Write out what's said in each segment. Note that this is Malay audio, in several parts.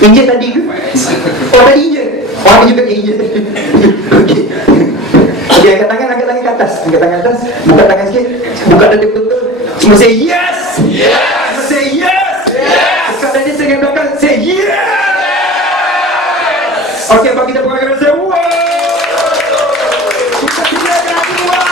Injet tadi ke? Oh tadi injet. Oh ada juga injet. Okey. Okey, angkat tangan ke atas. Angkat tangan atas. Buka tangan sikit. Buka dada betul-betul. Semua say yes. Yes. Say yes. Yes. Buka dada dengan belakang. Say yes. Okey, bagi kita buka say wow. Kita silakan wow.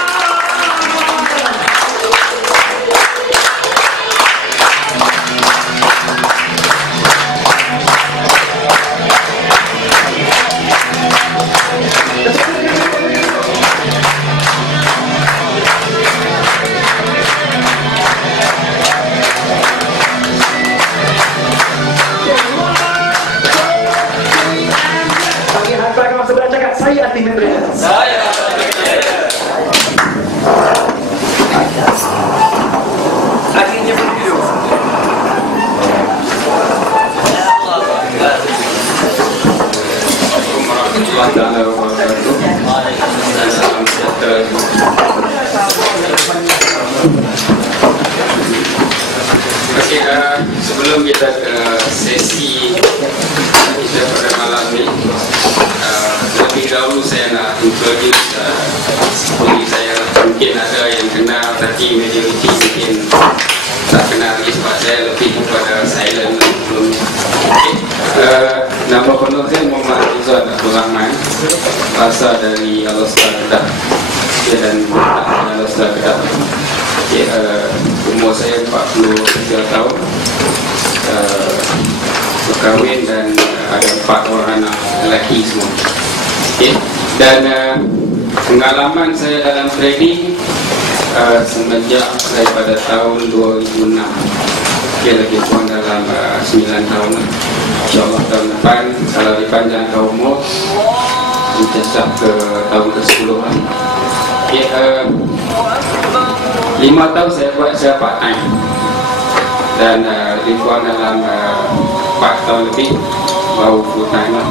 Saya tim member. Saya. Akhirnya begitu. Okey, sebelum kita ke sesi kita pada malam ni, lebih dahulu saya nak introduce diri saya. Mungkin ada yang kenal, tapi majoriti mungkin tak kenal lagi sebab saya lebih kepada silent belum. Okay. Nama penuh saya Muhammad Rizwan Abdul Rahman, asal dari Al-Astar Kedah dan Al-Astar Kedah. Okay. Umur saya 43 tahun, berkahwin dan ada 4 orang anak lelaki semua. Okay. Dan pengalaman saya dalam trading semenjak daripada tahun 2006, okay, lebih kurang dalam 9 tahun. InsyaAllah tahun depan kalau dipanjangkan umur mencecah ke tahun ke-10 lah. Okay, 5 tahun saya part time dan lebih kurang dalam 4 tahun lebih baru full time lah.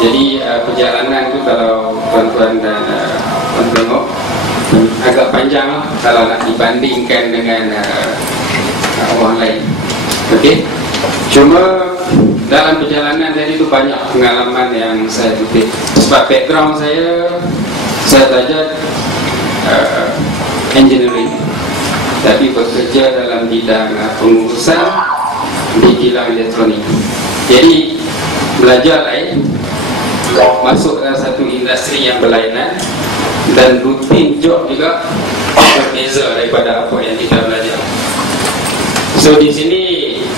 Jadi perjalanan tu kalau tuan-tuan dan tuan tengok agak panjang lah kalau nak dibandingkan dengan orang lain. Okey. Cuma dalam perjalanan tadi tu banyak pengalaman yang saya petik. Sebab background saya belajar engineering, tapi bekerja dalam bidang pengurusan di kilang elektronik. Jadi belajar lain, masuk dalam satu industri yang berlainan, dan rutin job juga berbeza daripada apa yang kita belajar. So di sini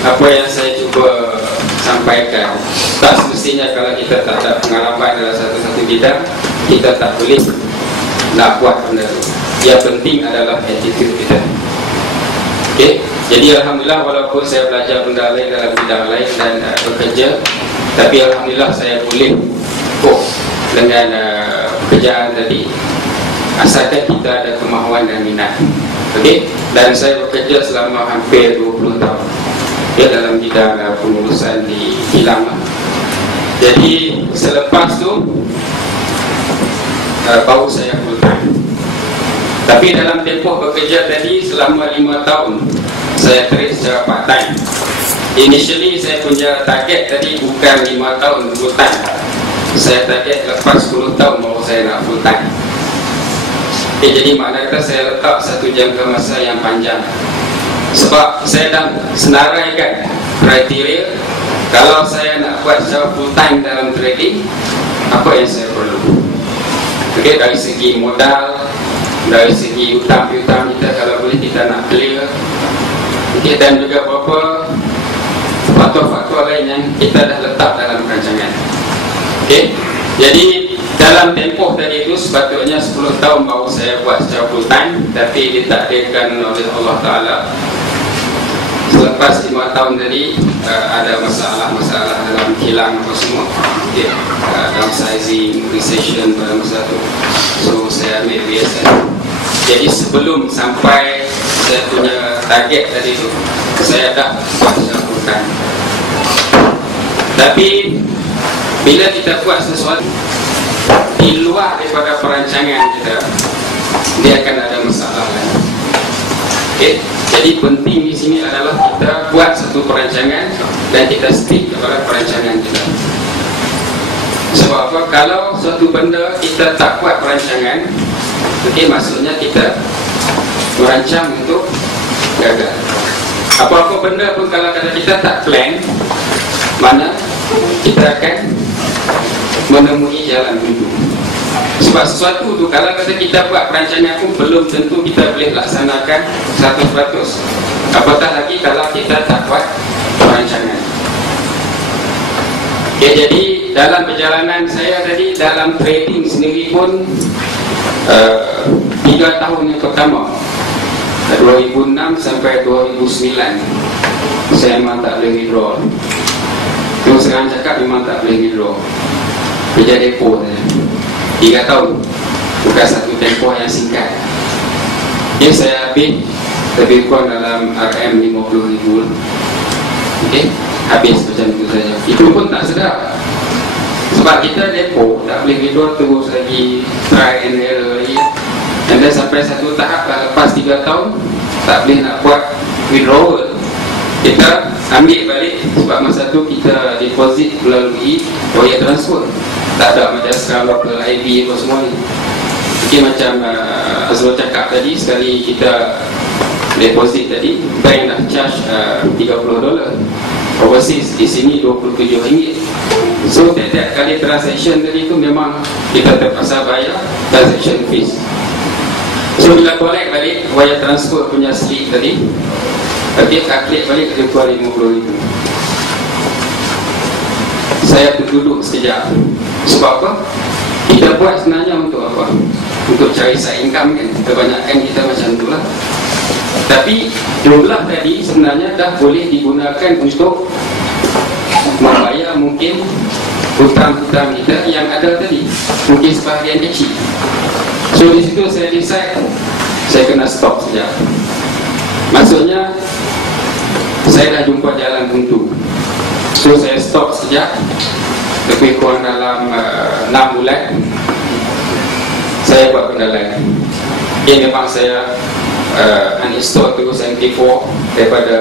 apa yang saya cuba sampaikan, tak semestinya kalau kita tak ada pengalaman dalam satu bidang kita tak boleh nak buat benda tu. Yang penting adalah attitude kita. Okay? Jadi Alhamdulillah, walaupun saya belajar benda lain dalam bidang lain dan bekerja, tapi Alhamdulillah saya boleh cope dengan pekerjaan tadi, asalkan kita ada kemahuan dan minat. Okay? Dan saya bekerja selama hampir 20 tahun, okay, dalam bidang pengurusan di kilang. Jadi selepas tu baru saya full time. Tapi dalam tempoh bekerja tadi selama 5 tahun saya trade secara part time. Initially saya punya target tadi bukan 5 tahun full time. Saya target lepas 10 tahun baru saya nak full time. Okay, jadi maknanya saya letak satu jangka masa yang panjang. Sebab saya dah senaraikan kriteria, kalau saya nak buat secara full time dalam trading, apa yang saya perlu. Okay, dari segi modal, dari segi hutang kita kalau boleh kita nak clear. Okay, dan juga beberapa faktor-faktor lain yang kita dah letak dalam rancangan. Okay, jadi dalam tempoh tadi itu sepatutnya 10 tahun baru saya buat secara full time, tapi ditakdirkan oleh Allah Ta'ala selepas 5 tahun tadi ada masalah-masalah dalam kilang apa semua. Okay, downsizing, recession pada masa tu. So saya ambil biasa. Jadi sebelum sampai saya punya target tadi tu, saya dah buat secara full time. Tapi bila kita buat sesuatu di luar daripada perancangan kita, dia akan ada masalah lain. Okay? Jadi penting di sini adalah kita buat satu perancangan dan kita stick kepada perancangan kita. Sebab apa? Kalau suatu benda kita tak buat perancangan, maksudnya kita merancang untuk gagal. Apa-apa benda pun kalau kata kita tak plan, mana kita akan menemui jalan buntu. Sebab sesuatu tu kalau kata kita buat perancangan pun belum tentu kita boleh laksanakan 100%. Apatah lagi kalau kita tak buat perancangan. Okay, jadi dalam perjalanan saya tadi, dalam trading sendiri pun 3 tahun yang pertama, 2006 sampai 2009, saya memang tak boleh withdraw. Terus sekarang cakap memang tak boleh withdraw. Kerja depo saja 3 tahun, bukan satu tempoh yang singkat. Okay, saya habis lebih kurang dalam RM 50,000. Okay, habis macam itu saja. Itu pun tak sedap. Sebab kita depo tak boleh withdraw, terus lagi try and error lagi. Dan sampai satu tahap lepas 3 tahun tak boleh nak buat withdrawal, kita ambil balik. Sebab masa tu kita deposit melalui wire transfer, tak ada macam sekarang local IB apa semua ni. Okay, macam Azrul cakap tadi, sekali kita deposit tadi, bank dah charge $30. Overseas di sini RM27. So tiap-tiap kali transaction tadi tu memang kita terpaksa bayar transaction fees. So bila collect balik wire transfer punya slip tadi, okay, calculate balik dia keluar RM50,000. Saya terduduk sekejap. Sebab apa? Kita buat sebenarnya untuk apa? Untuk cari side income kan. Kebanyakan kita macam tu lah. Tapi jumlah tadi sebenarnya dah boleh digunakan untuk membayar mungkin hutang-hutang kita yang ada tadi, mungkin sebahagian kecil. So di situ saya decide saya kena stop sekejap. Maksudnya saya dah jumpa jalan buntu. So saya stop sekejap. Lebih kurang dalam 6 bulan saya buat benda lain. Memang saya uninstall terus MP4 daripada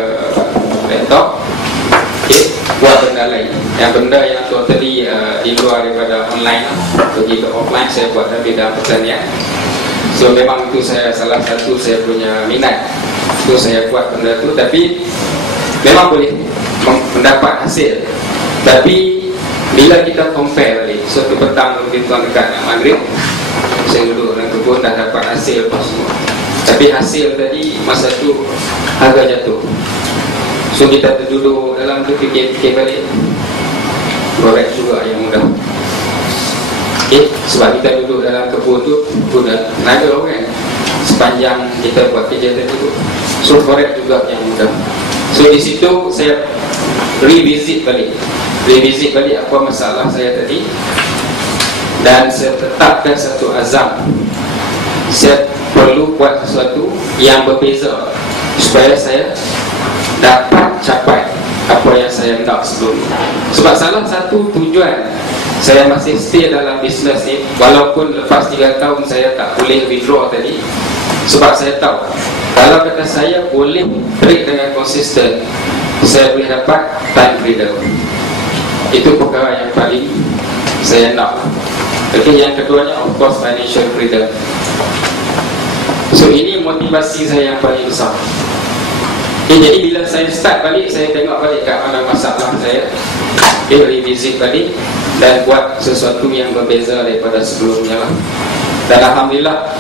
laptop. Buat benda lain, yang benda yang totally di luar daripada online, pergi ke offline. Saya buat bidang pertanian. So memang itu saya salah satu saya punya minat. So saya buat benda tu, tapi memang boleh mendapat hasil. Tapi bila kita compare balik, suatu petang lebih kurang dekat maghrib, saya duduk dalam kebun dah dapat hasil apa semua. Tapi hasil tadi masa tu harga jatuh. So kita terduduk dalam tu, fikir-fikir balik, korek juga yang mudah. Okay, sebab kita duduk dalam kebun tu guna tenaga kan, sepanjang kita buat kerja tadi tu. So korek juga yang mudah. So di situ saya revisit balik apa masalah saya tadi, dan saya tetapkan satu azam, saya perlu buat sesuatu yang berbeza supaya saya dapat capai apa yang saya nak sebelum. Sebab salah satu tujuan saya masih stay dalam bisnes ni, walaupun lepas 3 tahun saya tak boleh withdraw tadi, sebab saya tahu kalau kata saya boleh trade dengan konsisten, saya boleh dapat time freedom. Itu perkara yang paling saya nak. Okay, yang keduanya of course financial freedom. So ini motivasi saya yang paling besar. Okay, jadi bila saya start balik, saya tengok balik kat mana masalah saya, revisit balik dan buat sesuatu yang berbeza daripada sebelumnya lah. Dan Alhamdulillah,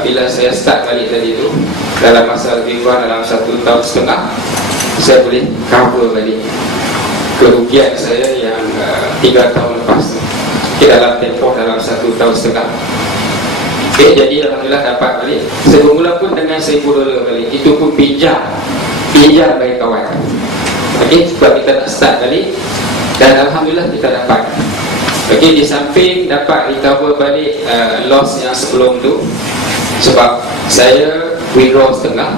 bila saya start balik tadi tu, dalam masa lebih kurang dalam 1,5 tahun, saya boleh cover balik kerugian saya yang 3 tahun lepas tu. Okay, dalam tempoh dalam 1,5 tahun. Okay, jadi Alhamdulillah dapat balik. Saya bermula pun dengan $1,000 balik. Itu pun pinjam dari kawan. Okay, sebab kita nak start balik, dan Alhamdulillah kita dapat. Okay, di samping dapat recover balik loss yang sebelum tu, sebab saya withdraw setengah,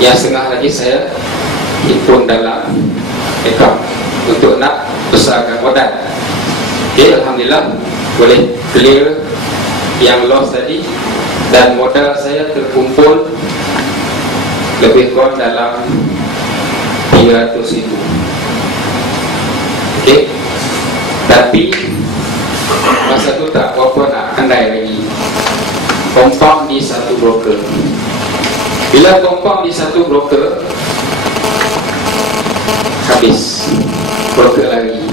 yang setengah lagi saya himpun dalam account untuk nak besarkan modal. Okay, Alhamdulillah boleh clear yang loss tadi, dan modal saya terkumpul lebih kurang dalam 300,000. Okey. Tapi masa tu tak berapa nak andai lagi. Compound di satu broker. Bila compound di satu broker, habis broker lagi.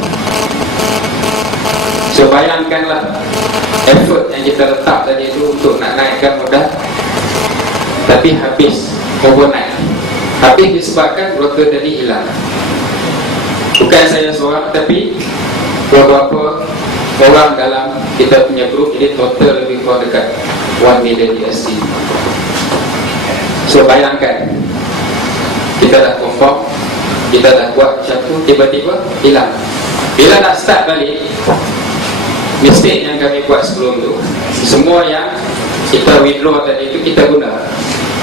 So bayangkanlah effort yang kita letak tadi itu untuk nak naikkan modal, tapi habis overnight. Habis disebabkan broker tadi hilang. Bukan saya seorang, tapi beberapa orang dalam kita punya grup. Jadi total lebih kurang dekat 1 million USD. So bayangkan, kita dah confirm, kita dah buat macam tu, tiba-tiba hilang. Bila nak start balik, mistake yang kami buat sebelum tu, semua yang kita withdraw tadi itu kita guna,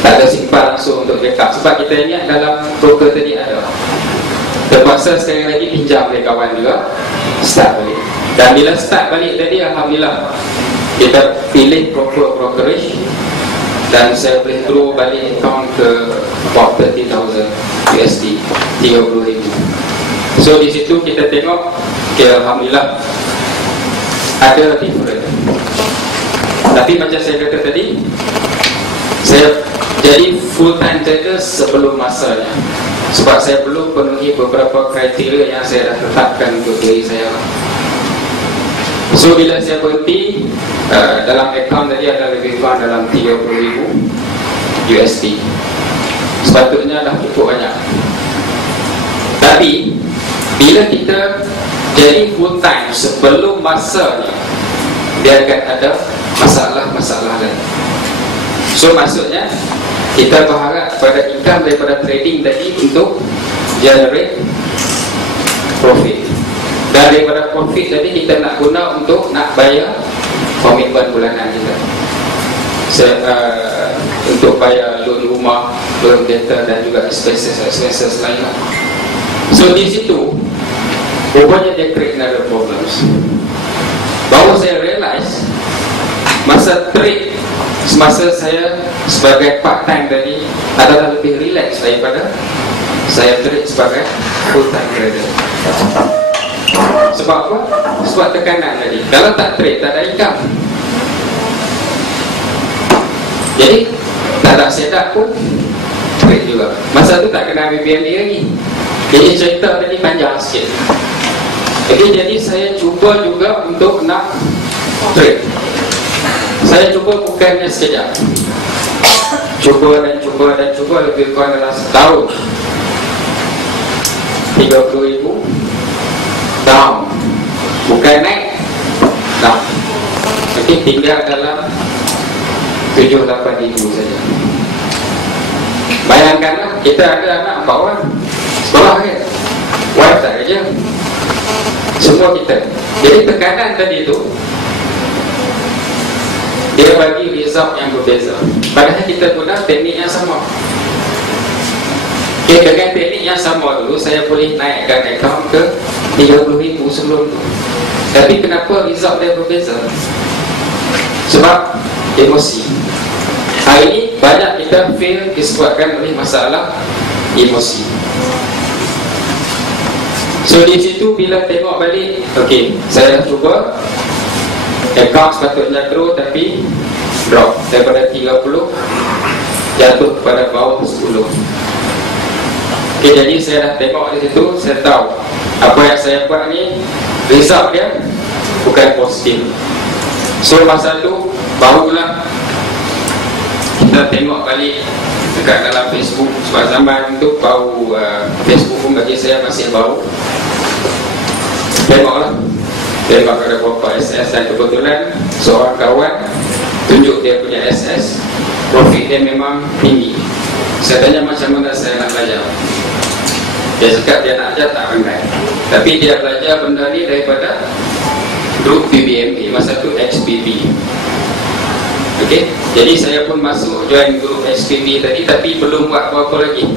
tak ada simpan langsung untuk backup. Sebab kita ingat dalam broker tadi ada. Terpaksa sekali lagi pinjam dari kawan juga, start balik. Dan bila start balik tadi, alhamdulillah kita pilih proper brokerage, dan saya boleh grow balik account ke about 30,000 USD, 30,000. So di situ kita tengok, okay, alhamdulillah ada different. Tapi macam saya kata tadi, saya jadi full time trader sebelum masanya, sebab saya belum penuhi beberapa kriteria yang saya dah tetapkan untuk diri saya. So bila saya berhenti, dalam account tadi ada lebih kurang dalam 30,000 USD. Sepatutnya dah cukup banyak. Tapi bila kita jadi full time sebelum masanya, dia akan ada masalah-masalah lain. So maksudnya kita berharap pada income daripada trading tadi untuk generate profit. Dan daripada profit tadi kita nak guna untuk nak bayar komitmen bulanan kita, untuk bayar loan rumah, loan data dan juga expenses lain. So di situ rupanya dia create another problems. Baru saya realise masa trade, semasa saya sebagai part time tadi adalah lebih relax daripada saya trade sebagai full time trader. Sebab apa? Sebab tekanan tadi. Kalau tak trade, tak ada income. Jadi tak ada setup pun trade juga. Masa tu tak kena BBMA lagi. Jadi cerita tadi panjang sikit. Jadi saya cuba juga untuk nak trade. Saya cuba bukannya sekejap, cuba dan cuba lebih kurang dalam setahun. 30,000 down, bukan naik, down. Jadi tinggal dalam 7-8 ribu saja. Bayangkanlah, kita ada anak 4 orang sekolah kan, wife tak kerja, semua kita. Jadi tekanan tadi tu dia bagi result yang berbeza. Padahal kita guna teknik yang sama. Okay, dengan teknik yang sama dulu saya boleh naikkan account ke 30,000 sebelum tu. Tapi kenapa result dia berbeza? Sebab emosi. Hari ini banyak kita fail disebabkan oleh masalah emosi. So di situ bila tengok balik, okay, saya dah cuba, account sepatutnya grow tapi drop daripada 30 jatuh kepada bawah 10. Okay, jadi saya dah tengok di situ, saya tahu apa yang saya buat ni result dia bukan positif. So masa tu barulah kita tengok balik dekat dalam Facebook. Sebab zaman tu baru Facebook pun bagi saya masih baru. Tengoklah, tengok ada beberapa SS dan kebetulan seorang kawan tunjuk dia punya SS, profit dia memang tinggi. Saya tanya macam mana saya nak belajar. Dia cakap dia nak ajar tak pandai, tapi dia belajar benda ni daripada grup PBMA, masa tu XPB. Okay, jadi saya pun masuk join grup XPB tadi, tapi belum buat apa-apa lagi.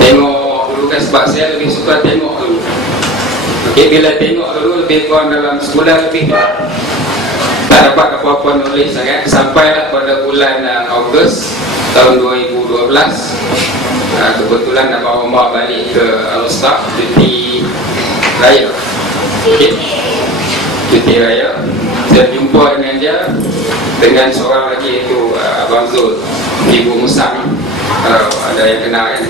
Tengok dulu kan, sebab saya lebih suka tengok dulu. Okay, bila tengok dulu lebih kurang dalam sebulan lebih tak dapat apa-apa nulis sangat. Sampailah pada bulan Ogos tahun 2017 2012. Kebetulan Abang Omar balik ke Al-Ustaz cuti raya. Cuti raya, saya jumpa dengan dia, dengan seorang lagi, iaitu Abang Zul, Ibu Musang, kalau ada yang kenal kan.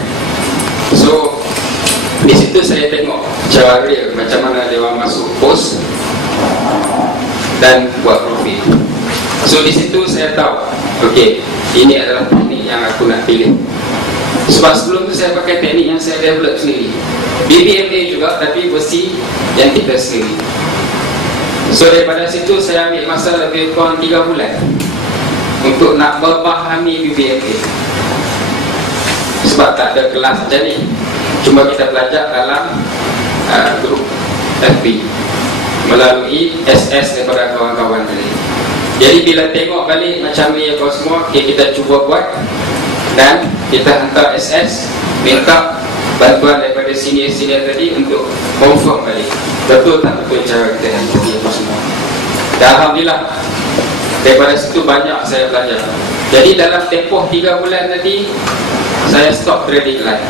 So di situ saya tengok cara dia, macam mana dia orang masuk pos dan buat profit. So di situ saya tahu, okey, ini adalah teknik yang aku nak pilih. Sebab sebelum tu saya pakai teknik yang saya develop sendiri, BBMA juga, tapi versi yang kita sendiri. So daripada situ saya ambil masa lebih kurang 3 bulan untuk nak memahami BBMA. Sebab tak ada kelas macam ni, cuma kita belajar dalam grup FB melalui SS daripada kawan-kawan tadi. Jadi bila tengok balik macam ni apa semua, okay, kita cuba buat dan kita hantar SS, minta bantuan daripada senior-senior tadi untuk confirm balik betul tak betul cara kita yang tadi apa semua. Dan Alhamdulillah daripada situ banyak saya belajar. Jadi dalam tempoh 3 bulan tadi, saya stop trading live.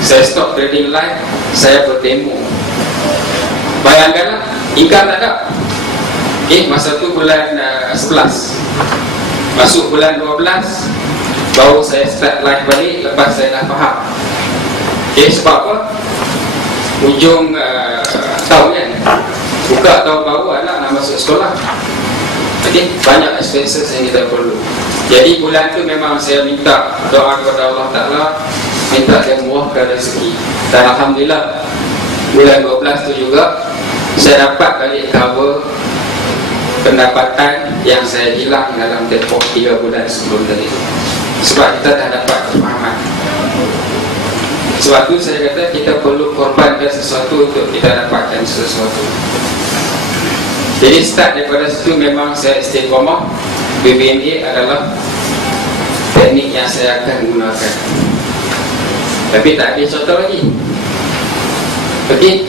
Saya stop trading live, saya berdemo. Bayangkanlah, income tak ada. Masa tu bulan 11, masuk bulan 12 baru saya start live balik lepas saya dah faham. Sebab apa? Ujung tahun kan, buka tahun baru, anak nak masuk sekolah. Banyak expenses yang kita perlu. Jadi bulan tu memang saya minta doa kepada Allah Ta'ala, minta dia murahkan rezeki. Dan Alhamdulillah bulan 12 tu juga saya dapat balik cover pendapatan yang saya hilang dalam tempoh 3 bulan sebelum tadi. Sebab kita dah dapat kefahaman. Sebab tu saya kata kita perlu korbankan sesuatu untuk kita dapatkan sesuatu. Jadi start daripada situ memang saya istiqamah. BBMA adalah teknik yang saya akan gunakan. Tapi tak ada contoh lagi. Okey,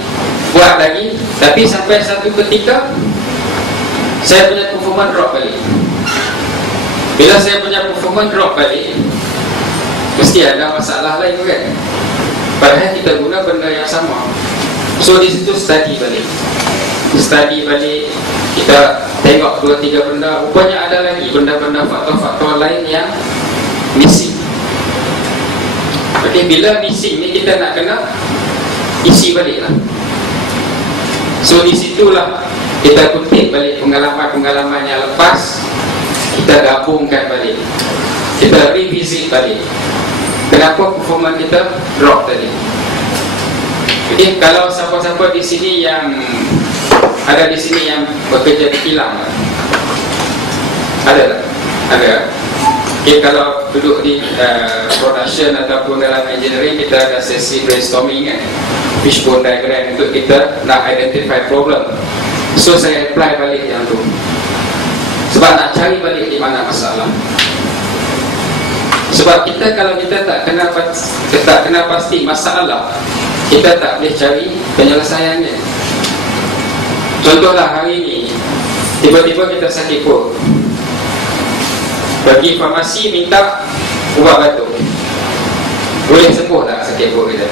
buat lagi. Tapi sampai satu ketika saya punya performance drop balik. Bila saya punya performance drop balik, mesti ada masalah lain kan. Padahal kita guna benda yang sama. So di situ study balik, kita tengok 2-3 benda. Rupanya ada lagi benda-benda faktor-faktor lain yang missing. Okey, bila missing ni kita nak kena isi balik lah. So di situlah kita kutip balik pengalaman-pengalaman yang lepas, kita gabungkan balik, kita revisit balik kenapa performance kita drop tadi. Jadi kalau siapa-siapa di sini yang ada di sini yang bekerja di kilang, ada tak? Ada. Okay, kalau duduk di production ataupun dalam engineering, kita ada sesi brainstorming kan, fishbone diagram untuk kita nak identify problem. So saya apply balik yang tu, sebab nak cari balik di mana masalah. Sebab kita kalau kita tak kena pasti masalah, kita tak boleh cari penyelesaiannya. Contohlah hari ini, tiba-tiba kita sakit perut, pergi farmasi minta ubat batuk, boleh sembuh tak sakit perut kita?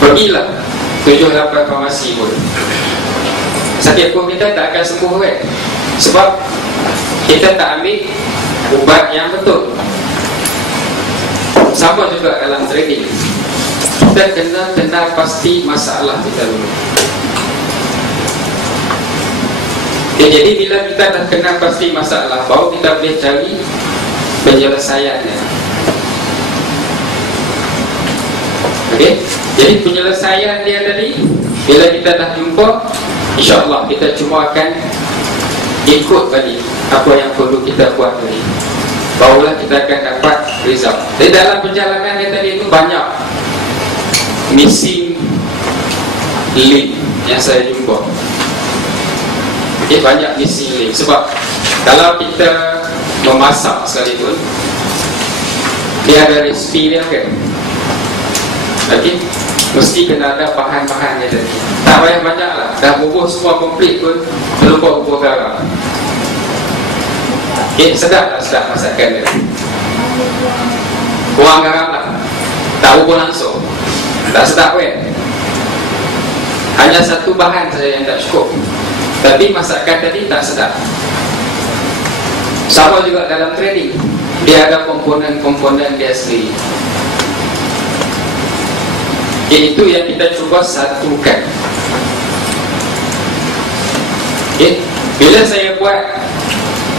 Pergilah 7-8 farmasi pun, sakit perut kita tak akan sembuh kan? Sebab kita tak ambil ubat yang betul. Sama juga dalam trading, kita kena kenal pasti masalah kita dulu. Jadi bila kita dah kenal pasti masalah, baru kita boleh cari penyelesaiannya. Okey, jadi penyelesaian dia tadi, bila kita dah jumpa, insya-Allah kita cuma akan ikut balik apa yang perlu kita buat tadi, barulah kita akan dapat result. Di dalam perjalanan yang tadi itu banyak missing link yang saya jumpa. Banyak missing link. Sebab kalau kita memasak sekalipun, dia ada resipi dia kan. Okey, mesti kena ada bahan-bahan dia tadi. Tak payah banyak lah, dah bubur semua komplit pun terlupa bubur garam. Sedap masakan dia. Kurang garam lah, tahu pun langsung tak sedap kan. Hanya satu bahan saja yang tak cukup, tapi masakan tadi tak sedap. Sama juga dalam trading, dia ada komponen-komponen dia sendiri. Itu yang kita cuba satukan. Bila saya buat,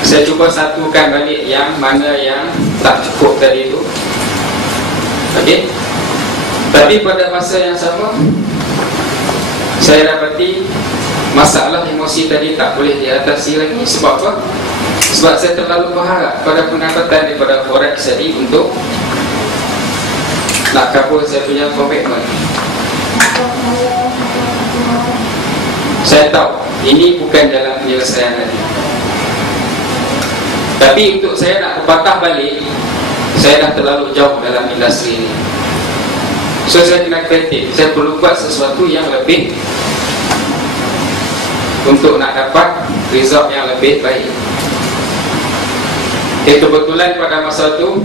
saya cuba satukan balik yang mana yang tak cukup tadi itu. Tapi pada masa yang sama, saya dapati masalah emosi tadi tak boleh diatasi lagi. Sebab apa? Sebab saya terlalu berharap pada pendapatan daripada forex tadi untuk nak cover saya punya komitmen. Saya tahu ini bukan jalan penyelesaian tadi, tapi untuk saya nak berpatah balik, saya dah terlalu jauh dalam industri ini. So saya kena kreatif. Saya perlu buat sesuatu yang lebih untuk nak dapat result yang lebih baik. Kebetulan pada masa itu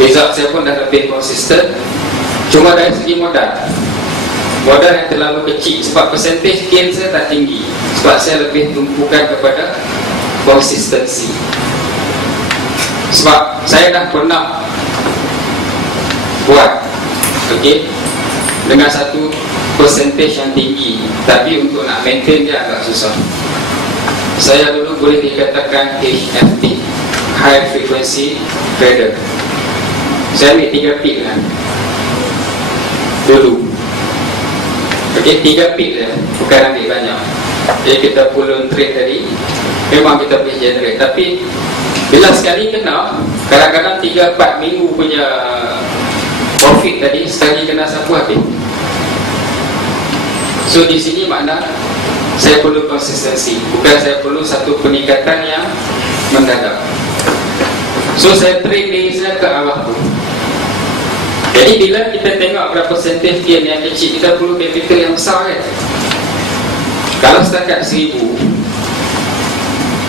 result saya pun dah lebih konsisten. Cuma dari segi modal yang terlalu kecil, sebab percentage gain saya tak tinggi, sebab saya lebih tumpukan kepada konsistensi. Sebab saya dah pernah buat dengan satu percentage yang tinggi, tapi untuk nak maintain dia agak susah. Saya dulu boleh dikatakan HFT, High Frequency Trader. Saya ambil 3 pip kan dulu. 3 pip je, bukan ambil banyak. Jadi kita pull trade tadi, memang kita boleh generate. Tapi bila sekali kena, kadang-kadang 3-4 minggu punya profit tadi sekali kena sapu habis. So di sini makna saya perlu konsistensi, bukan saya perlu satu peningkatan yang mendadak. So saya trade diri saya ke arah tu. Jadi bila kita tengok berapa percentage gain yang kecil, kita perlu capital yang besar kan. Kalau setakat 1000,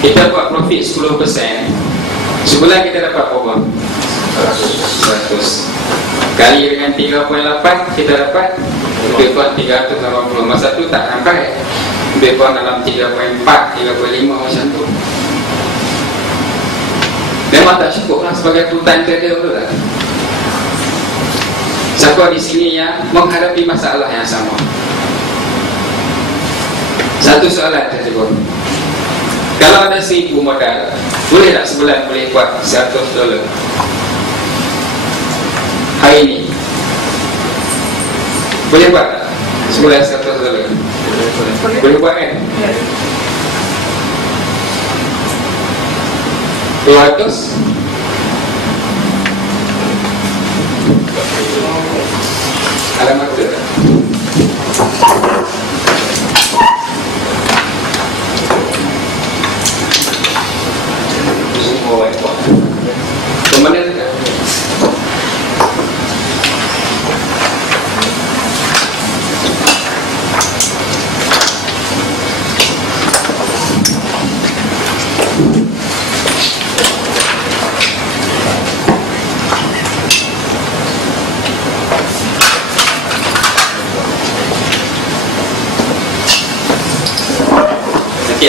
kita buat profit 10%, sebulan kita dapat berapa? 100. Kali dengan 3.8, kita dapat lebih kurang 380. Masa tu tak sampai, lebih kurang dalam 3.4, 3.5 macam tu. Memang tak cukup lah sebagai full time trader tu lah. Siapa di sini yang menghadapi masalah yang sama? Satu soalan saya cuba. Kalau ada 1000 modal, boleh tak sebulan boleh buat $100 hari ini? Boleh buat tak? Sebulan $100? Boleh buat kan? 200? Alamat tu kemana tu?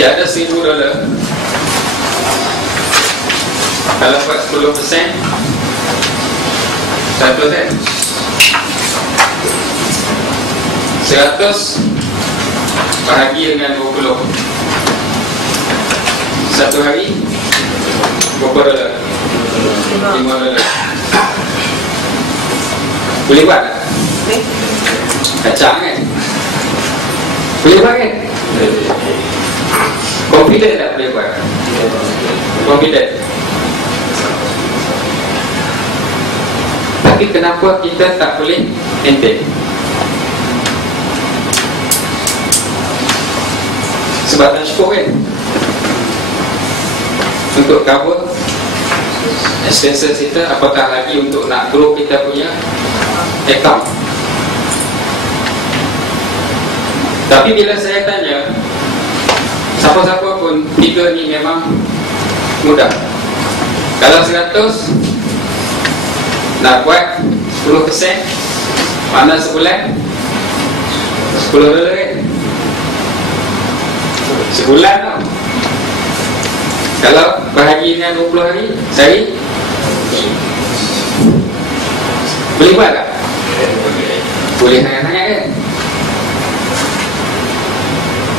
Ada $1000. Kalau buat 10%, 100 100 bahagi dengan 20. Satu hari berapa dolar? $5. Boleh buat tak? Kacang kan? Boleh buat kan? Confident tak boleh buat? Confident. Tapi kenapa kita tak boleh maintain? Sebab tak cukup kan? Untuk cover expenses kita, apatah lagi untuk nak grow kita punya account. Tapi bila saya tanya siapa-siapa pun, tiga ni memang mudah. Kalau 100 nak buat 10%, mana sebulan? 10 dolar kan? Sebulan tau. Kalau bahagi dengan 20 hari, sehari boleh buat tak? Boleh sangat-sangat kan?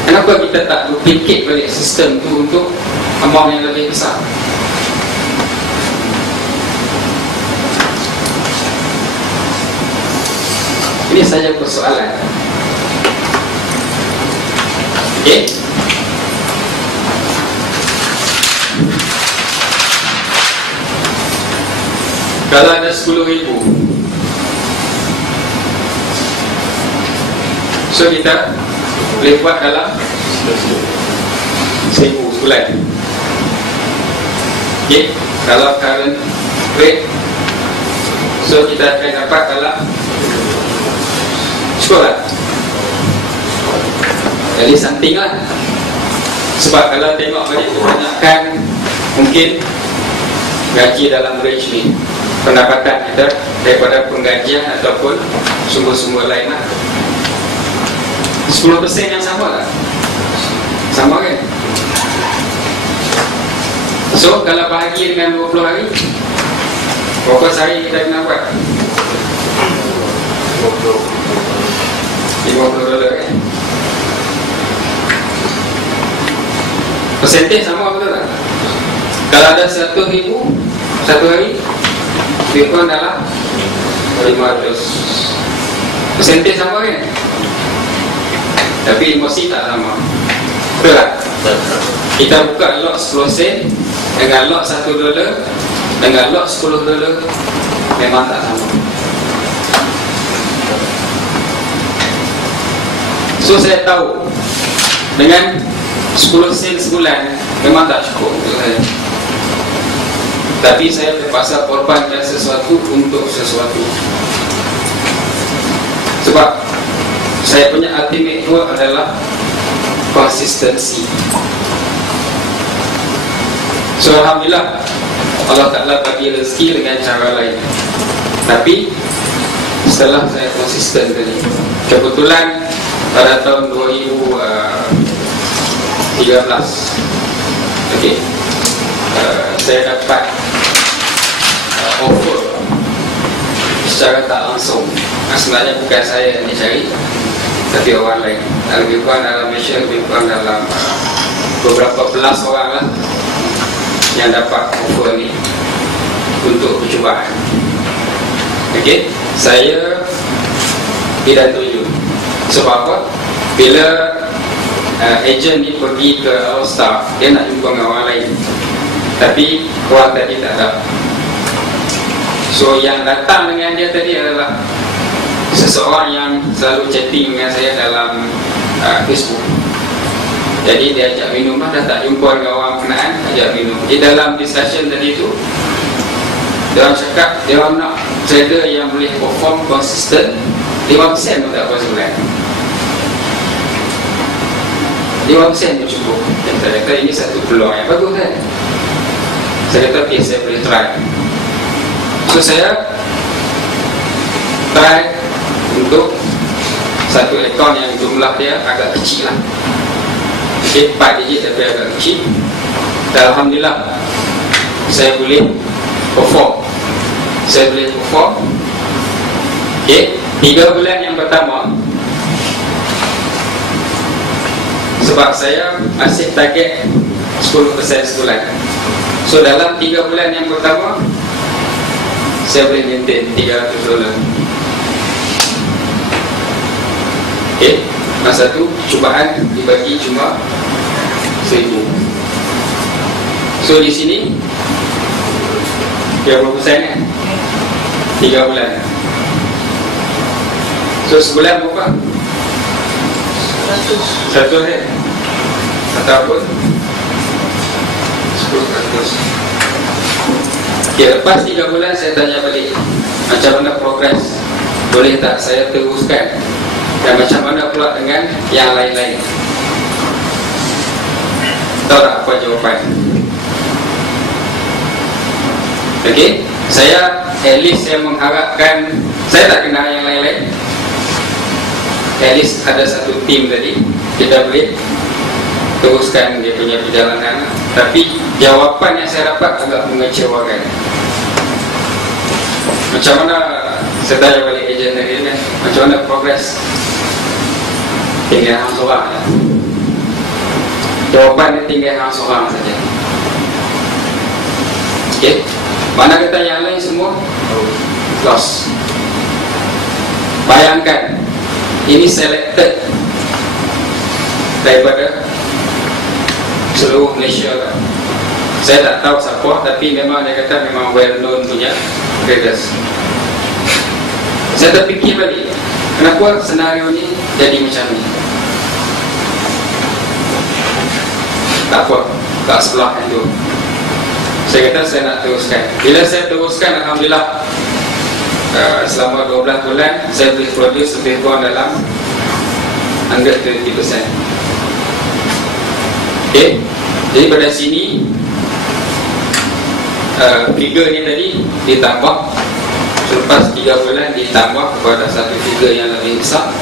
Kenapa kita tak duplicate balik sistem tu untuk amount yang lebih besar? Ini saja persoalan. Okey. Kalau ada 10,000, so kita boleh buat dalam 1,000 sebulan. Okey. Kalau current rate, so kita akan dapat dalam sekolah. Jadi something lah. Sebab kalau tengok balik kebanyakan mungkin gaji dalam range ni, pendapatan kita daripada penggajian ataupun sumber-sumber lain lah. 10% yang sama tak? Sama kan? So kalau bahagi dengan 20 hari, berapa sehari kita kena buat? 50 dolar kan? Persentage sama betul tak? Kalau ada 100,000 satu hari, lebih kurang dalam 500. Persentage sama kan? Tapi emosi tak sama. Betul tak? Kita buka lot 10 sen dengan lot 1 dolar dengan lot 10 dolar, memang tak sama. So saya tahu dengan 10 sen sebulan memang tak cukup untuk saya. Tapi saya terpaksa korbankan sesuatu untuk sesuatu. Sebab saya punya ultimate goal adalah konsistensi. So alhamdulillah, Allah Ta'ala bagi rezeki dengan cara lain. Tapi setelah saya konsisten tadi, kebetulan pada tahun 2013, okay, saya dapat offer secara tak langsung. Sebenarnya bukan saya yang dicari, tapi orang lain. Lebih kurang dalam Malaysia, lebih kurang dalam beberapa belas orang lah yang dapat offer ni untuk percubaan. Okay, saya tidak tuju. Sebab apa? Bila ejen ni pergi ke All Star, dia nak jumpa dengan orang lain, tapi orang tadi tak ada. So yang datang dengan dia tadi adalah seseorang yang selalu chatting dengan saya dalam Facebook. Jadi dia ajak minum lah, dah tak jumpa dengan orang kenaan, ajak minum. Di dalam discussion tadi tu, dia orang cakap dia orang nak trader yang boleh perform konsisten 5% pun tak apa sebulan. 5% pun cukup. Dan saya kata ini satu peluang yang bagus kan. Saya kata okay, saya boleh try. So saya try untuk satu akaun yang jumlah dia agak kecil lah. Okay, 4 digit tapi agak kecil. Dan alhamdulillah saya boleh perform. Okay, 3 bulan yang pertama, sebab saya masih target 10% sebulan. So dalam 3 bulan yang pertama, saya boleh maintain 300 dolar. Okay, masa tu cubaan dibagi cuma 1,000. So di sini 30% kan, 3 bulan. So sebulan berapa? 100 kan? Ataupun 10%. Okay, lepas 3 bulan saya tanya balik, macam mana progress? Boleh tak saya teruskan? Dan macam mana pula dengan yang lain-lain? Tahu tak apa jawapan? Okey, saya at least saya mengharapkan, saya tak kenal yang lain-lain, at least ada satu tim tadi, kita boleh teruskan dia punya perjalanan. Tapi jawapan yang saya dapat agak mengecewakan. Macam mana, saya tanya balik ejen tadi kan, macam mana progress? Tinggal hang seorang je. Jawapan dia tinggal hang seorang saja. Okey, mana kata yang lain semua lost. Bayangkan, ini selected daripada seluruh Malaysia lah. Saya tak tahu siapa, tapi memang dia kata memang well known punya traders. Saya terfikir balik, kenapa senario ni jadi macam ni? Tak apa, kat sebelah itu saya kata saya nak teruskan. Bila saya teruskan, Alhamdulillah, selama 12 bulan saya boleh produce lebih kurang dalam 120%. Okay, jadi pada sini figure ni tadi ditambah, selepas 3 bulan ditambah kepada satu figure yang lebih besar.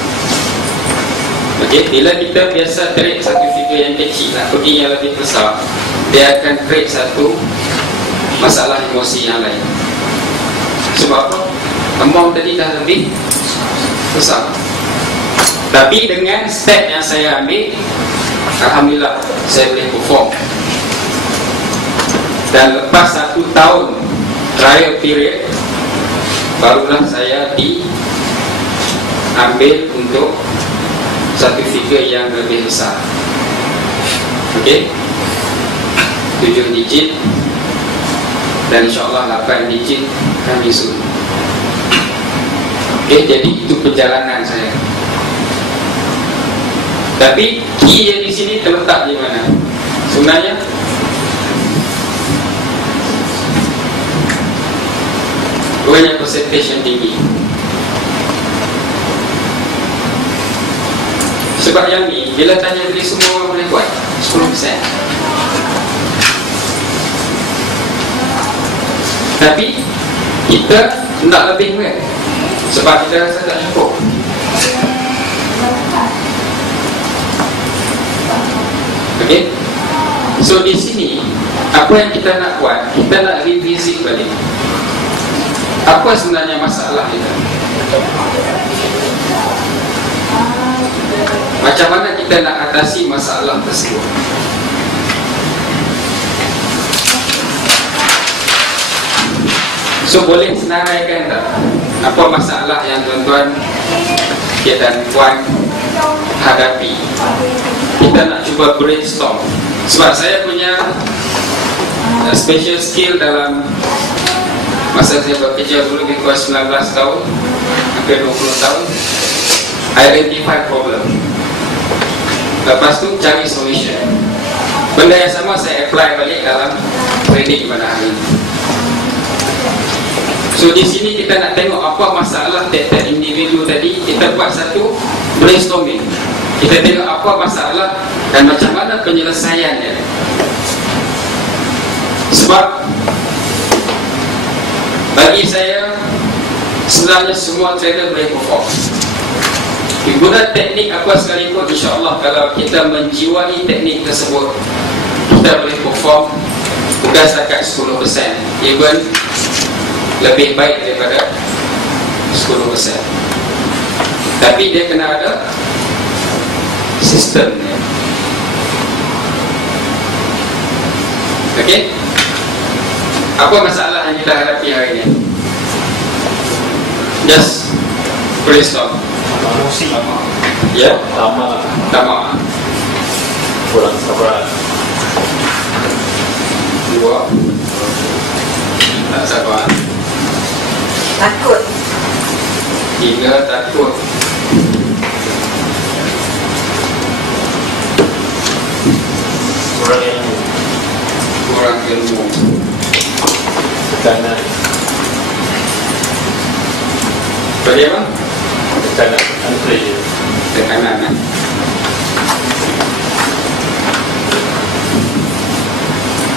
Okay, bila kita biasa trade satu figure yang kecil nak pergi yang lebih besar, dia akan trade satu masalah emosi yang lain. Sebab apa? Amount tadi dah lebih besar. Tapi dengan step yang saya ambil, Alhamdulillah saya boleh perform. Dan lepas 1 tahun trial period, barulah saya diambil untuk satu figure yang lebih besar. Okey, 7 digit dan insyaAllah 8 digit kami soon. Okey, jadi itu perjalanan saya. Tapi key yang di sini terletak di mana? Sebenarnya banyak percentage yang tinggi. Sebab yang ni, bila tanya beli semua orang boleh buat 10%. Tapi kita nak lebih kan? Sebab kita rasa tak cukup. Okay? So di sini, apa yang kita nak buat? Kita nak revisit balik. Apa sebenarnya masalah kita? Macam mana kita nak atasi masalah tersebut? So boleh senaraikan tak apa masalah yang tuan-tuan dan puan hadapi? Kita nak cuba brainstorm. Sebab saya punya special skill dalam masa saya bekerja dulu lebih kurang 19 tahun, hampir 20 tahun, identify problem, lepas tu cari solution. Benda yang sama saya apply balik dalam trading pada hari ini. So di sini kita nak tengok apa masalah tiap-tiap individu tadi. Kita buat satu brainstorming. Kita tengok apa masalah dan macam mana penyelesaiannya. Sebab bagi saya, sebenarnya semua trader boleh perform. Guna teknik apa sekalipun, insyaAllah kalau kita menjiwai teknik tersebut, kita boleh perform bukan setakat 10%, even lebih baik daripada 10%. Tapi dia kena ada sistem. Okey? Apa masalah yang kita hadapi hari ini? Just brainstorm. Ya? Tamak. Kurang sabar. 2. Tak sabar. Takut. 3. Takut. 'Kurang ilmu. Kurang ilmu. Tekanan. Tadi apa? Tekanan. Pressure. Tekanan.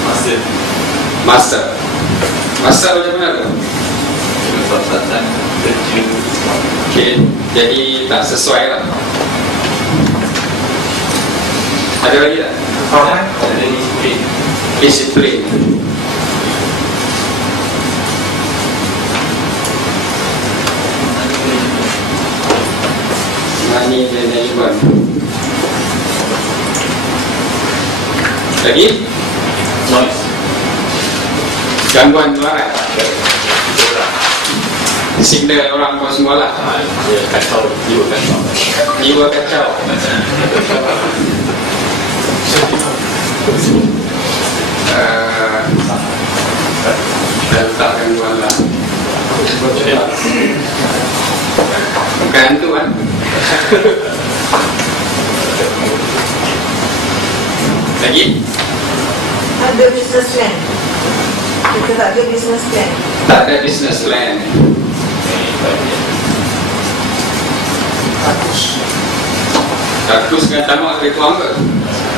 Masa. Masa. Masa macam mana tu? Perasaan kerja. Okey, jadi tak sesuai lah. Ada lagi tak? Ada disiplin. Disiplin. Money management. Lagi? Noise. Gangguan luaran. Signal orang pun semua lah. Dia kacau, jiwa kacau. Jiwa kacau. Dan tak gangguan lah. Bukan tu kan. Lagi? Ada business plan. Kita tak ada business plan. Tak ada business plan. Rakus dengan tamak lebih kurang ke?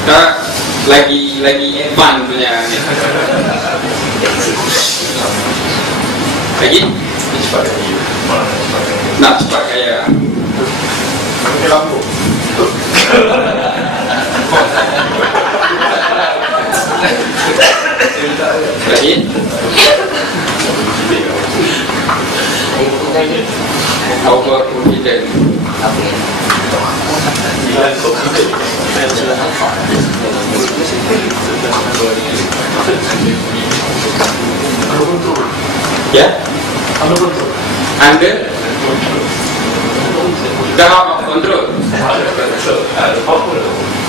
Tak, lagi advance punya. Lagi? Nak cepat kaya. Lagi? Overconfident. Ya? Under? Out of control.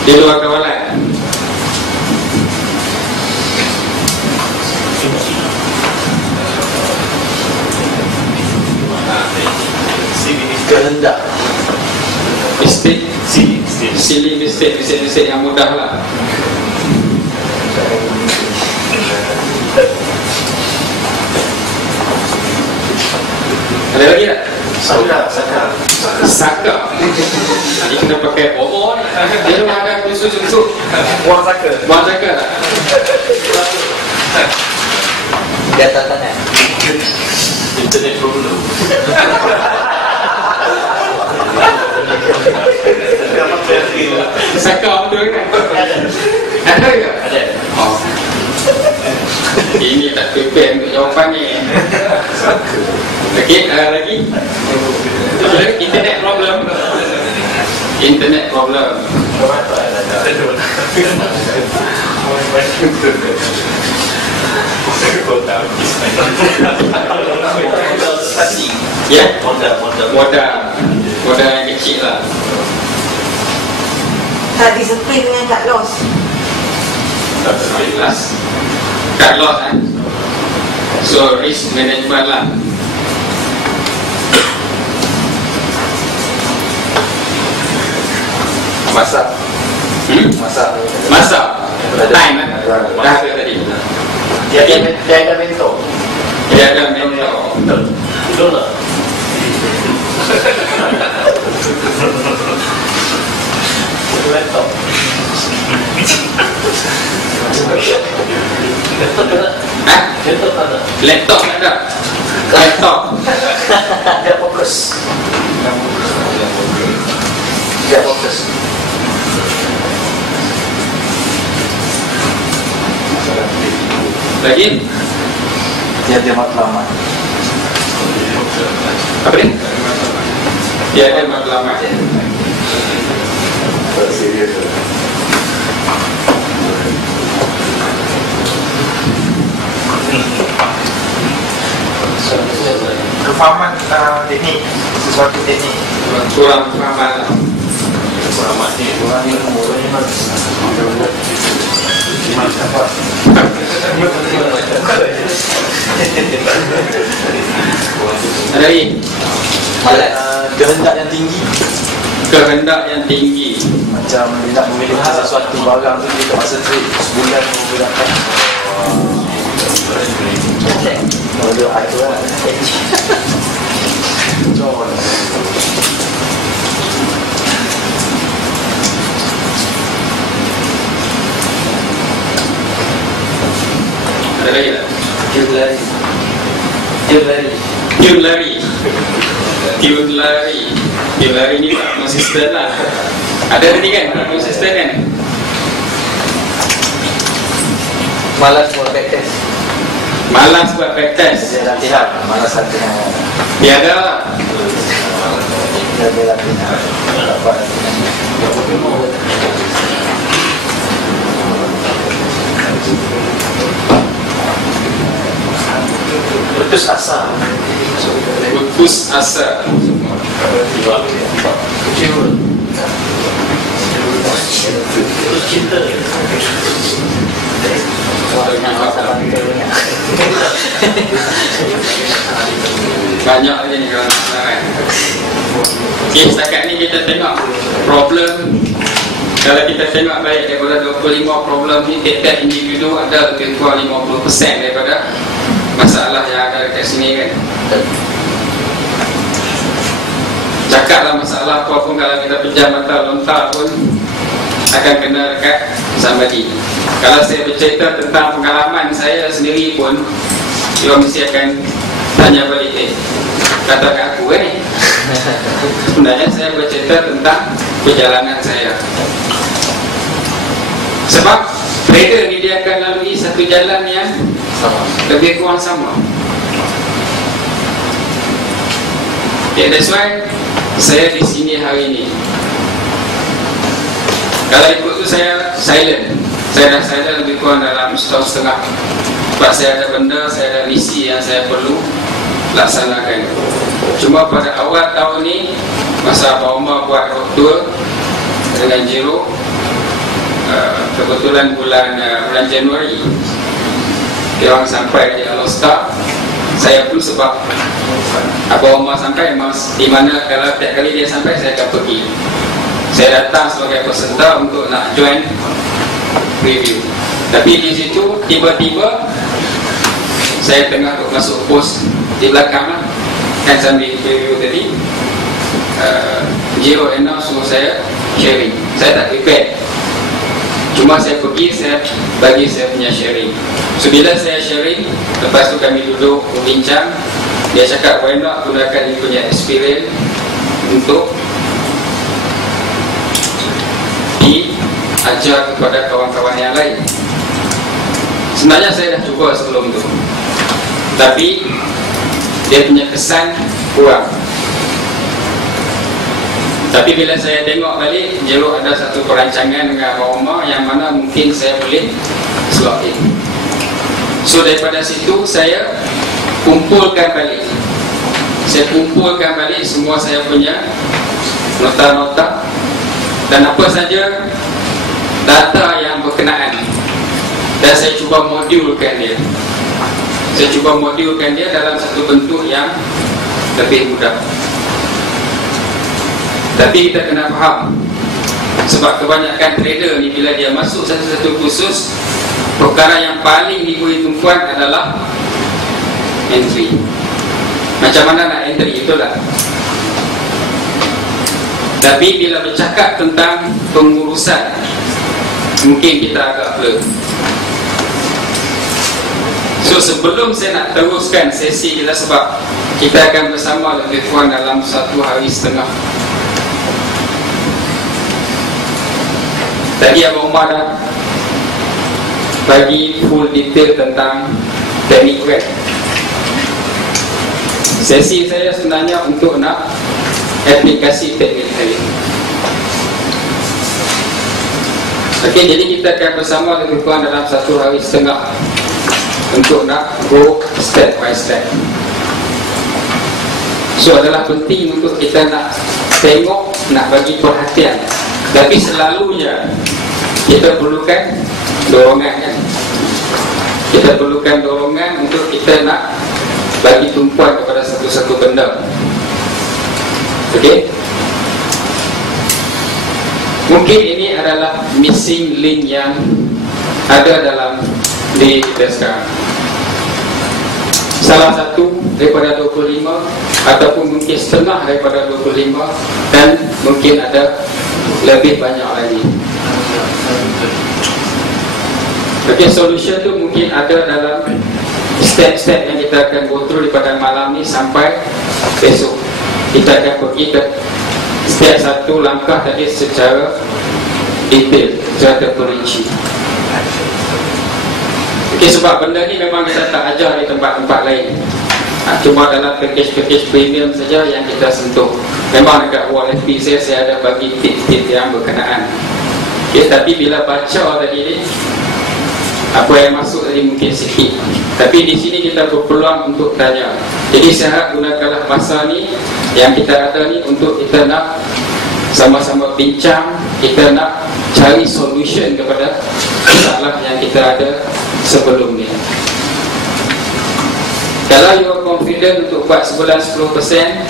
Di luar kawalan. Kehendak. Mistake. Silly mistake. Mistake yang mudah lah. Ada lagi tak? Saka. Ini kena pakai obor. Dia rumah ada kusuk-kusuk. Buang saka. Buang saka tak? Di atas tangan. Internet problem. Saka betul kan? Ada ke? Ada. Oh. Ini tak prepare untuk jawapan ni. Okey, lagi? Internet problem. Internet problem. Ya, modal yang kecil lah. Tak disiplin dengan cut loss. Cut loss kan? So risk management lah. Masak. Masak. Time kan? Dah ada tadi. Dia ada mentor. Dia ada mentor. Betul tak? Laptop. Laptop tak ada. Laptop. Dia fokus. Dia fokus. Lagi? Dia matlamat. Apa ni? Dia ada matlamat. Serius. Kefahaman teknik, sesuatu teknik. Kurang pemahaman lah. Selamat ni. Ada lagi? Kehendak yang tinggi. Kehendak yang tinggi. Macam dia nak memiliki sesuatu barang tu, dia tak masa trip sebulan boleh dapat. Kalau dia high tu lah. Ada lagi tak? Kita lagi. Tiun lari. Tiun lari ni tak konsisten lah. Ada tadi kan, tak konsisten kan? Malas buat backtest. Malas buat backtest. Dia latihan, malas latihan. Tiada lah. Dia latihan. Dapat putus asa. Putus asa. Putus cinta. Banyak lagi ni kalau nak kan. Okay, setakat ni kita tengok problem. Kalau kita tengok baik daripada 25 problem ni, tiap-tiap individu ada lebih kurang 50% daripada masalah yang ada dekat sini kan. Cakaplah masalah apa pun, kalau kita pejam mata lontar pun akan kena dekat somebody. Kalau saya bercerita tentang pengalaman saya sendiri pun, dia mesti akan tanya balik, kata kat aku ni. Sebenarnya saya bercerita tentang perjalanan saya. Sebab trader ni dia akan lalui satu jalan yang lebih kurang sama. Okay, that's why saya di sini hari ini. Kalau ikut tu saya silent. Saya dah silent lebih kurang dalam setahun setengah. Sebab saya ada benda, saya ada misi yang saya perlu laksanakan. Cuma pada awal tahun ni, masa Abang Umar buat road tour dengan Jiro, kebetulan bulan Januari dia orang sampai di Alostar. Saya pun sebab Abang Umar sampai di mana kalau tiap kali dia sampai saya akan pergi. Saya datang sebagai peserta untuk nak join review. Tapi di situ tiba-tiba saya tengah masuk pos di belakang lah, kan sambil review tadi. Jiro Ena suruh saya sharing. Saya tak prepare. Cuma saya pergi, saya bagi saya punya sharing. So bila saya sharing, lepas tu kami duduk berbincang. Dia cakap, why not gunakan dia punya experience untuk diajar kepada kawan-kawan yang lain. Sebenarnya saya dah cuba sebelum tu, tapi dia punya kesan kurang. Tapi bila saya tengok balik, Jero ada satu perancangan dengan Abang Umar yang mana mungkin saya boleh slot in. So daripada situ saya kumpulkan balik. Saya kumpulkan balik semua saya punya nota-nota dan apa saja data yang berkenaan, dan saya cuba modulkan dia. Saya cuba modulkan dia dalam satu bentuk yang lebih mudah. Tapi kita kena faham, sebab kebanyakan trader ni bila dia masuk satu-satu kursus, perkara yang paling diberi tumpuan adalah entry. Macam mana nak entry, itulah. Tapi bila bercakap tentang pengurusan, mungkin kita agak blur. So sebelum saya nak teruskan sesi kita, sebab kita akan bersama lebih kurang dalam 1 hari setengah. Tadi Abang Umar dah bagi full detail tentang teknik web. Sesi saya sebenarnya untuk nak aplikasi teknik tadi. Okey, jadi kita akan bersama lebih kurang dalam 1 hari setengah untuk nak go step by step. So adalah penting untuk kita nak tengok, nak bagi perhatian. Tapi selalunya kita perlukan dorongan kan? Kita perlukan dorongan untuk kita nak bagi tumpuan kepada satu-satu benda. Okey? Mungkin ini adalah missing link yang ada dalam diri kita sekarang. Salah satu daripada 25, ataupun mungkin setengah daripada 25, dan mungkin ada lebih banyak lagi. Okey, solution tu mungkin ada dalam step-step yang kita akan go through daripada malam ni sampai besok. Kita akan pergi ke setiap satu langkah tadi secara detail, secara terperinci. Okay, sebab benda ni memang kita tak ajar di tempat-tempat lain. Cuma dalam package premium saja yang kita sentuh. Memang dekat wall FB saya ada bagi tip-tip yang berkenaan. Okay, tapi bila baca tadi ni, apa yang masuk tadi mungkin sikit. Tapi di sini kita berpeluang untuk tanya. Jadi saya harap gunakanlah masa ni yang kita ada ni untuk kita nak sama-sama bincang, kita nak cari solution kepada masalah yang kita ada sebelum ni. Kalau you are confident untuk buat sebulan 10%,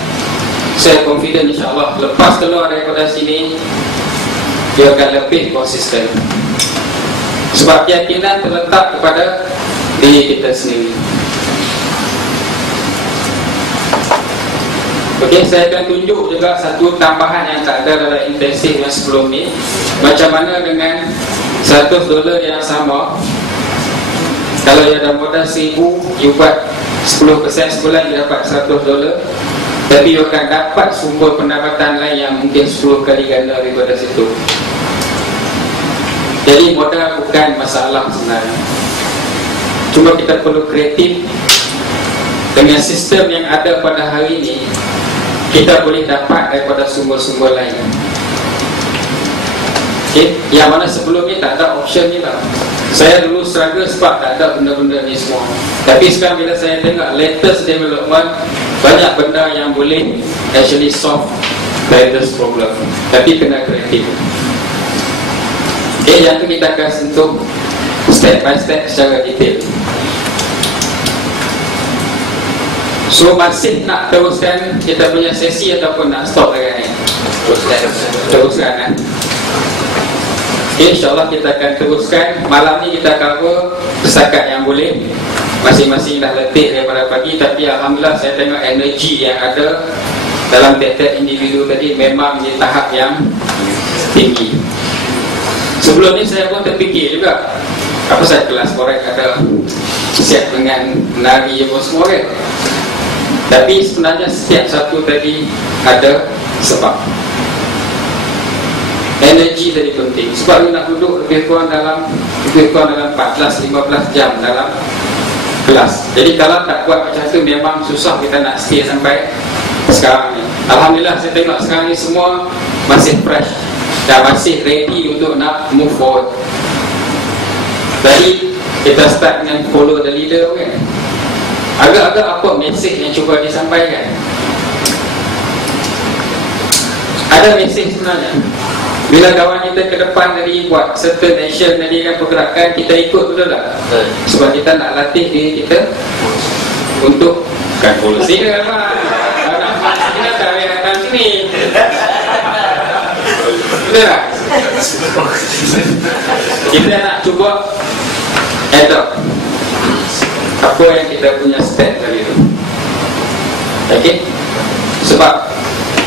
saya confident insyaAllah lepas keluar daripada sini you akan lebih konsisten. Sebab keyakinan terletak kepada diri kita sendiri. Okey, saya akan tunjuk juga satu tambahan yang tak ada dalam intensif yang sebelum ni. Macam mana dengan $100 yang sama. Kalau you ada modal 1,000, you buat 10% sebulan, you dapat $100. Tapi you akan dapat sumber pendapatan lain yang mungkin 10 kali ganda daripada situ. Jadi modal bukan masalah sebenarnya. Cuma kita perlu kreatif. Dengan sistem yang ada pada hari ini, kita boleh dapat daripada sumber-sumber lain. Okay? Yang mana sebelum ni tak ada option ni lah. Saya dulu struggle sebab tak ada benda-benda ni semua. Tapi sekarang bila saya tengok latest development, banyak benda yang boleh actually solve this problem. Tapi kena kreatif. Okay, yang tu kita akan sentuh step by step secara detail. So masih nak teruskan kita punya sesi ataupun nak stop lagi ni? Teruskan. Okay, InsyaAllah kita akan teruskan. Malam ni kita cover setakat yang boleh. Masing-masing dah letih daripada pagi. Tapi Alhamdulillah saya tengok energi yang ada dalam tiap-tiap individu tadi memang di tahap yang tinggi. Sebelum ni saya pun terfikir juga, apa saya kelas korek ada siap dengan menari apa semua kan. Tapi sebenarnya setiap satu tadi ada sebab. Energi tadi penting. Sebab you nak duduk lebih kurang dalam 14-15 jam dalam kelas. Jadi kalau tak buat macam tu memang susah kita nak stay sampai sekarang ni. Alhamdulillah saya tengok sekarang ni semua masih fresh dan masih ready untuk nak move forward. Jadi kita start dengan follow the leader kan. Agak-agak apa mesej yang cuba disampaikan? Ada mesej sebenarnya. Bila kawan kita ke depan tadi buat certain action tadi kan, pergerakan, kita ikut betul tak? Sebab kita nak latih diri kita untuk bukan polisi kan Pak. Kalau nak polisi kita tak payah datang sini. Betul tak? Kita nak cuba adopt apa yang kita punya step tadi tu. Okay? Sebab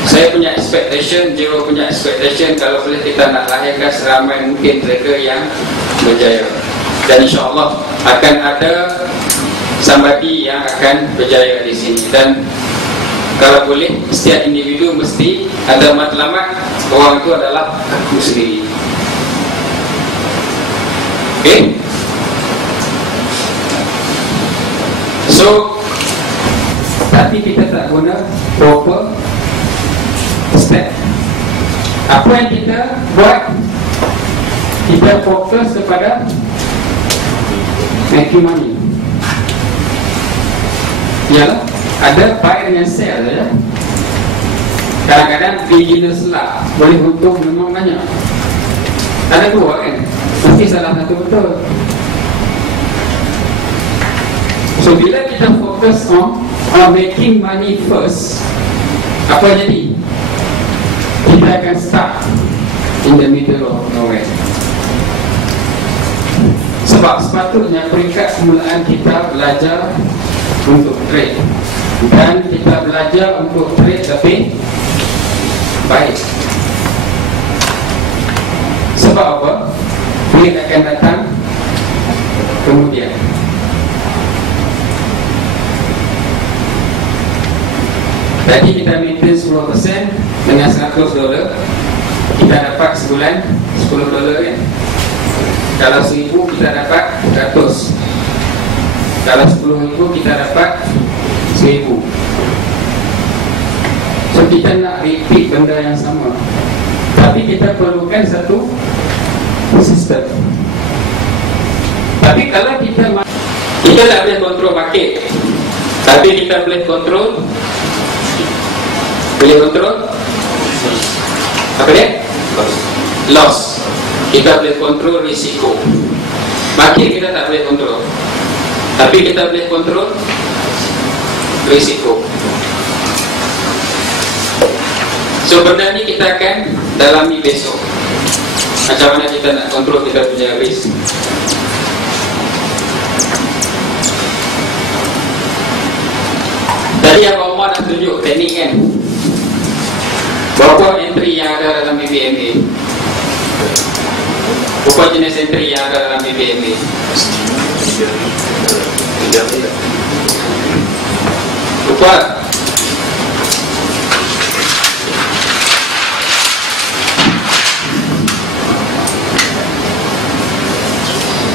saya punya expectation, Jero punya expectation, kalau boleh kita nak lahirkan seramai mungkin mereka yang berjaya. Dan insyaAllah akan ada somebody yang akan berjaya di sini. Dan kalau boleh setiap individu mesti ada matlamat, orang itu adalah aku sendiri. Okay? So tapi kita tak guna proper step. Apa yang kita buat, kita fokus kepada making money. Yalah, ada buy dengan sell ya. Kadang-kadang beginners lah boleh untung memang banyak. Ada dua kan, mesti salah satu betul. So bila kita fokus on making money first, apa jadi? Kita akan start in the middle of nowhere. Sebab sepatutnya peringkat permulaan kita belajar untuk trade, dan kita belajar untuk trade lebih baik. Sebab apa? Duit akan datang kemudian. Tadi kita maintain 10% dengan $100, kita dapat sebulan $10 kan. Kalau 1,000 kita dapat 100. Kalau 10,000 kita dapat 1,000. So kita nak repeat benda yang sama, tapi kita perlukan satu sistem. Tapi kalau kita tak boleh kontrol market, tapi kita boleh kontrol apa dia? Loss. Kita boleh kontrol risiko. Market kita tak boleh kontrol, tapi kita boleh kontrol risiko. So benda ni kita akan dalami besok, macam mana kita nak kontrol kita punya risk. Tadi Abang Umar dah tunjuk teknik kan, berapa entry yang ada dalam BBMA, berapa jenis entry yang ada dalam BBMA. Berapa?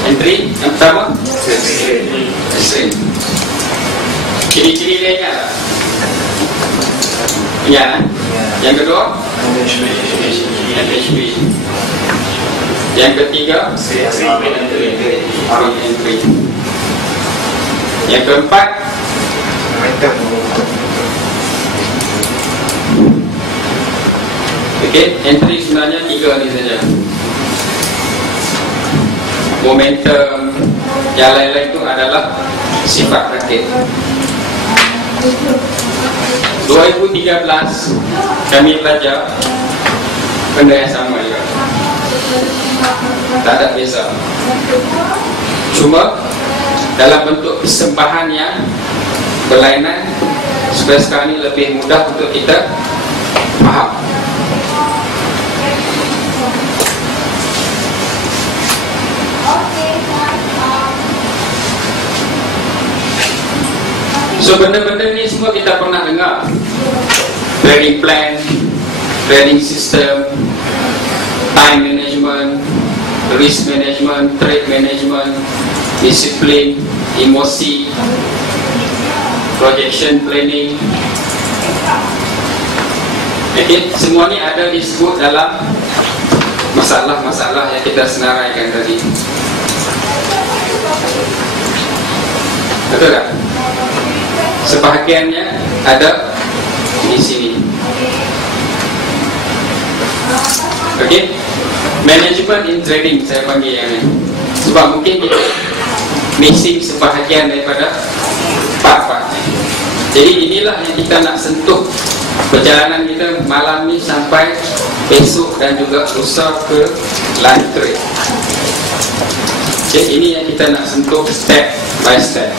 Entry yang pertama extreme. Ciri-ciri dia ingat tak? Ingat kan? Yang kedua MHB. Yang ketiga entry. Yang keempat entry sebenarnya 3 ni saja. Momentum, yang lain-lain itu adalah sifat market. 2013 kami belajar benda yang sama juga, tak ada beza, cuma dalam bentuk persembahan yang berlainan, supaya sekarang ini lebih mudah untuk kita faham. So benda-benda ni semua kita pernah dengar. Trading plan, trading system, time management, risk management, trade management, disiplin, emosi, projection planning. Okay, semua ni ada disebut dalam masalah-masalah yang kita senaraikan tadi. Betul tak? Sebahagiannya ada di sini. Okey, management in trading saya panggil yang ni, sebab mungkin kita missing sebahagian daripada part-part. Jadi inilah yang kita nak sentuh perjalanan kita malam ni sampai besok dan juga lusa ke live trade. Okay, ini yang kita nak sentuh step by step.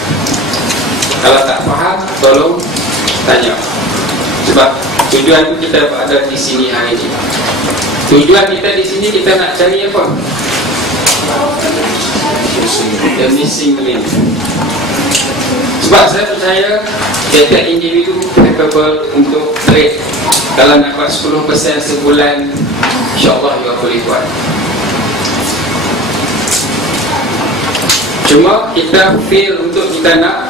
Kalau tak faham, tolong tanya. Sebab tujuan itu kita ada di sini hari ini. Tujuan kita di sini, kita nak cari apa? The missing link. Sebab saya percaya setiap individu capable untuk trade. Kalau nak buat 10% sebulan, insyaAllah juga boleh buat. Cuma kita fail untuk kita nak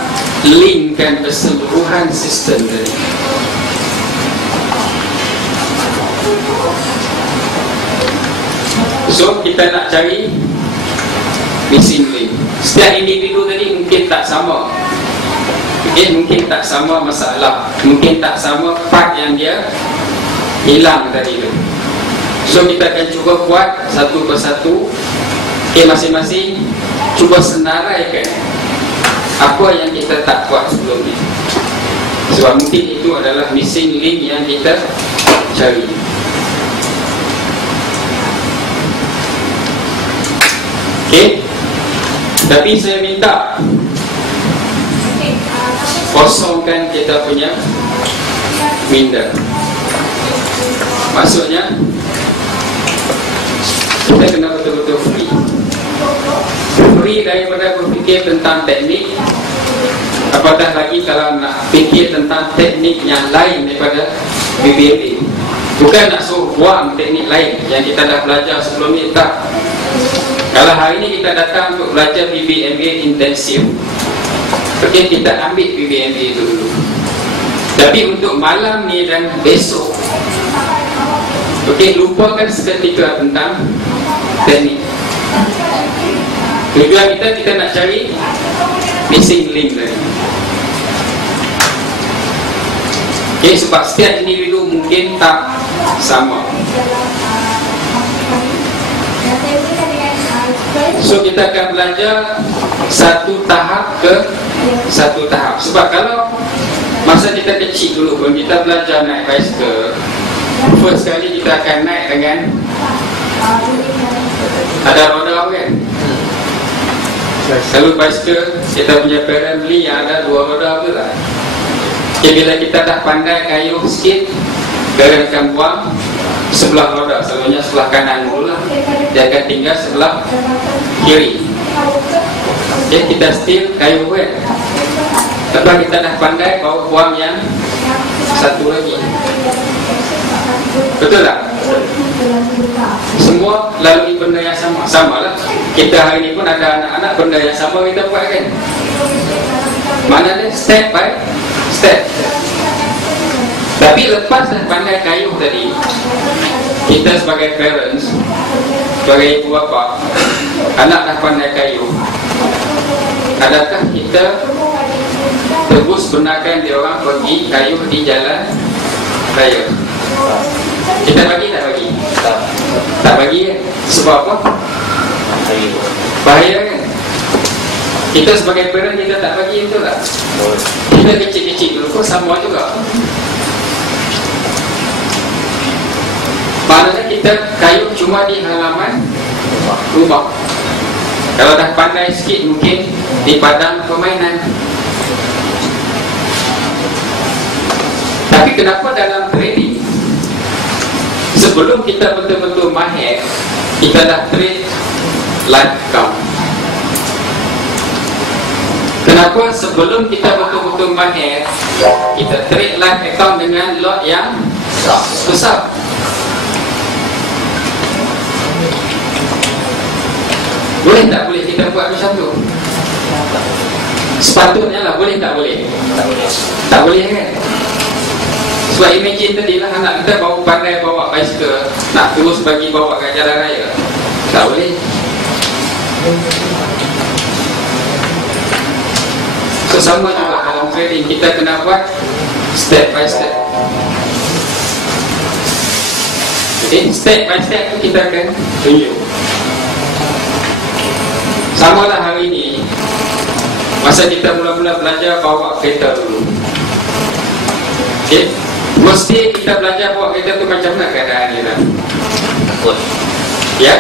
linkkan keseluruhan sistem tadi. So kita nak cari missing link. Setiap individu tadi mungkin tak sama. Okay, mungkin tak sama masalah, mungkin tak sama part yang dia hilang tadi tu. So kita akan cuba buat satu persatu. Okay, masing-masing cuba senaraikan apa yang kita tak buat sebelum ni. Sebab mungkin itu adalah missing link yang kita cari. Okay, tapi saya minta kosongkan kita punya minda. Maksudnya kita kena betul-betul free daripada berfikir tentang teknik, Apatah lagi kalau nak fikir tentang teknik yang lain daripada BBMA. Bukan nak suruh buang teknik lain yang kita dah belajar sebelum ni, tak. Kalau hari ni kita datang untuk belajar BBMA intensif, okey, kita ambil BBMA itu dulu. Tapi untuk malam ni dan besok, okey, lupakan seketika tentang teknik. Tujuan kita nak cari missing link tadi. Okay, sebab setiap individu mungkin tak sama. So kita akan belajar satu tahap ke satu tahap. Sebab kalau masa kita kecil dulu pun kita belajar naik bicycle, first kali kita akan naik dengan ada roda kan. Kalau bicycle kita punya parent beli yang ada 2 roda tu lah. Okay, bila kita dah pandai kayuh sikit, parent akan buang sebelah roda, selalunya sebelah kanan dulu lah. Dia akan tinggal sebelah kiri. Okay, kita still kayuh kan. Lepas kita dah pandai, bawa buang yang satu lagi. Betul tak? Semua lalui benda yang sama. Sama lah. Kita hari ni pun ada anak-anak, benda yang sama kita buat kan. Maknanya step by step. Tapi lepas dah pandai kayuh tadi, kita sebagai parents, sebagai ibu bapa, anak dah pandai kayuh, adakah kita terus benarkan dia orang pergi kayuh di jalan raya? Kita bagi tak bagi? Tak bagi kan? Sebab apa? Bahaya kan? Kita sebagai parent kita tak bagi, betul tak? Kita kecil-kecil dulu pun sama juga. Maknanya kita kayuh cuma di halaman rumah. Kalau dah pandai sikit mungkin di padang permainan. Tapi kenapa dalam training, sebelum kita betul-betul mahir, kita dah train live count? Kenapa sebelum kita betul-betul mahir, kita train live account dengan lot yang besar? Boleh tak boleh kita buat macam tu? Sepatutnya lah, boleh tak boleh? Tak boleh kan? Sebab imagine tadi lah, anak kita baru pandai bawa bicycle, nak terus bagi bawa kat jalan raya, tak boleh. So sama juga dalam trading, kita kena buat step by step. Okay, step by step tu kita akan tunjuk. Sama lah hari ni, masa kita mula-mula belajar bawa kereta dulu. Okay, mesti kita belajar bawa kereta tu macam mana keadaan dia lah. Takut. Ya?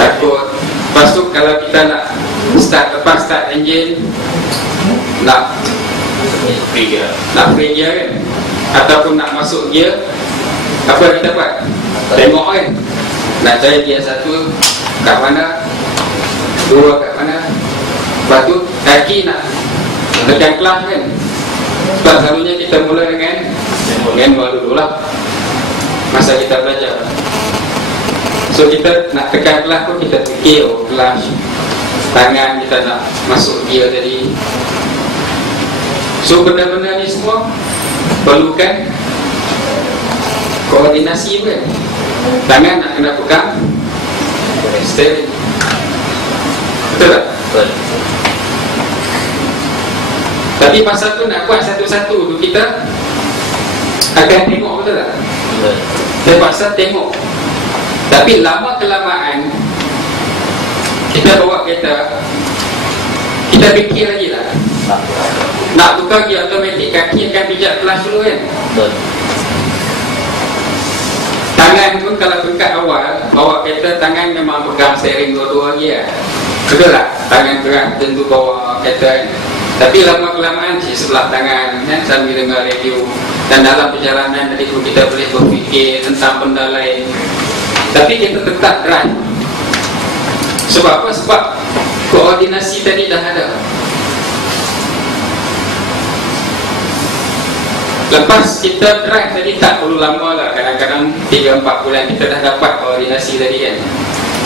Takut. Lepas tu kalau kita nak start, lepas start engine, nak free gear kan, ataupun nak masuk gear, apa kita buat? Tengok kan, nak cari gear satu kat mana, dua kat mana. Lepas tu kaki nak tekan clutch kan. Sebab selalunya kita mula dengan manual dulu lah masa kita belajar. So kita nak tekan clutch pun kita fikir, oh clutch, tangan kita nak masuk gear tadi. So benda-benda ni semua perlukan koordinasi kan. Tangan nak kena pegang steering. Betul tak? Betul. Tapi masa tu nak buat satu-satu tu kita akan tengok, betul tak? Betul. Terpaksa tengok. Tapi lama kelamaan kita bawa kereta, kita fikir lagi lah, nak tukar gear automatik, kaki akan pijak clutch dulu kan. Betul. Tangan pun kalau dekat awal bawa kereta, tangan memang pegang steering dua-dua lagi lah. Betul tak? Tangan gerak tentu bawa kereta kan? Tapi lama kelamaan sebelah tangan kan, sambil dengar radio. Dan dalam perjalanan tadi pun kita boleh berfikir tentang benda lain. Tapi kita tetap drive. Sebab apa? Sebab koordinasi tadi dah ada. Lepas kita drive tadi tak perlu lama lah. Kadang-kadang 3-4 bulan kita dah dapat koordinasi tadi kan.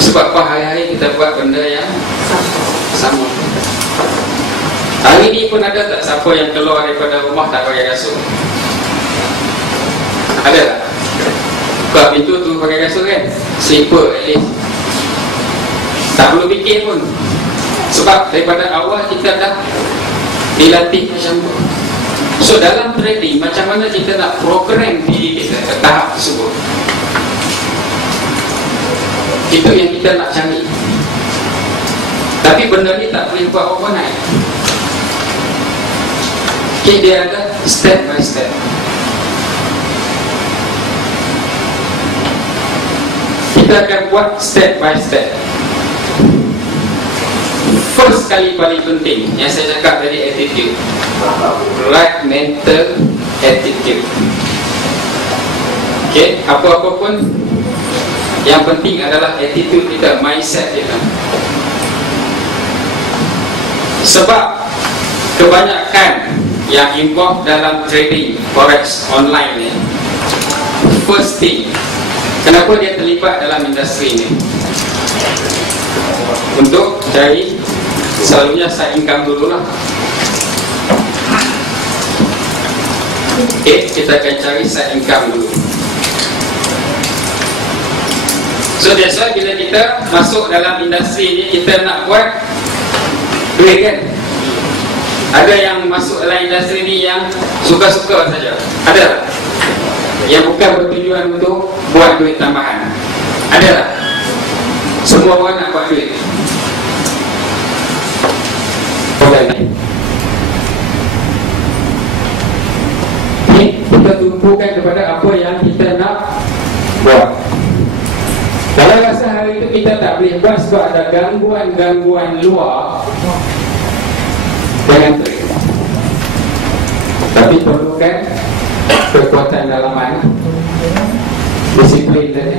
Sebab apa, hari-hari kita buat benda yang sama. Hari ni pun ada tak siapa yang keluar daripada rumah tak pakai kasut? Ada tak? Buka pintu tu pakai kasut kan? Slipper at least. Tak perlu fikir pun. Sebab daripada awal kita dah dilatih macam tu. So dalam trading, macam mana kita nak program diri kita ke tahap tersebut? Itu yang kita nak cari. Tapi benda ni tak boleh buat overnight. Okay, dia ada step by step. Kita akan buat step by step. First kali paling penting yang saya cakap tadi, attitude. Right mental attitude. Okay, apa-apa pun yang penting adalah attitude kita, mindset kita. Sebab kebanyakan yang involved dalam trading forex online ni, first thing, kenapa dia terlibat dalam industri ni? Untuk cari, selalunya side income dulu lah. Okay, kita akan cari side income dulu. So that's why bila kita masuk dalam industri ni, kita nak buat duit kan. Ada yang masuk dalam industri ni yang suka-suka saja. Ada tak? Yang bukan bertujuan untuk buat duit tambahan. Ada tak? Semua orang nak buat duit. Okay, kita tumpukan kepada apa yang kita nak buat. Kalau rasa hari itu kita tak boleh buat sebab ada gangguan-gangguan luar, jangan trade. Tapi perlukan kekuatan dalaman, disiplin tadi.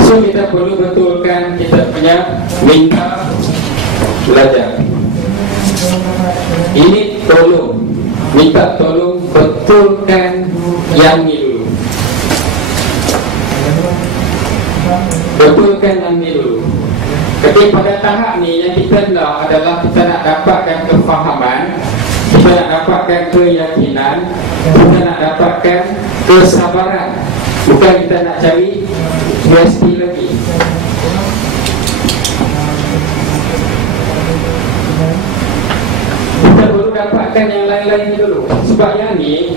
So kita perlu betulkan kita punya minta belajar. Ini tolong, minta tolong betulkan yang ni dulu. Betulkan yang ni dulu. Tapi pada tahap ni yang kita nak adalah kita nak dapatkan kefahaman, kita nak dapatkan keyakinan, kita nak dapatkan kesabaran. Bukan kita nak cari USD lagi. Kita perlu dapatkan yang lain-lain dulu. Sebab yang ni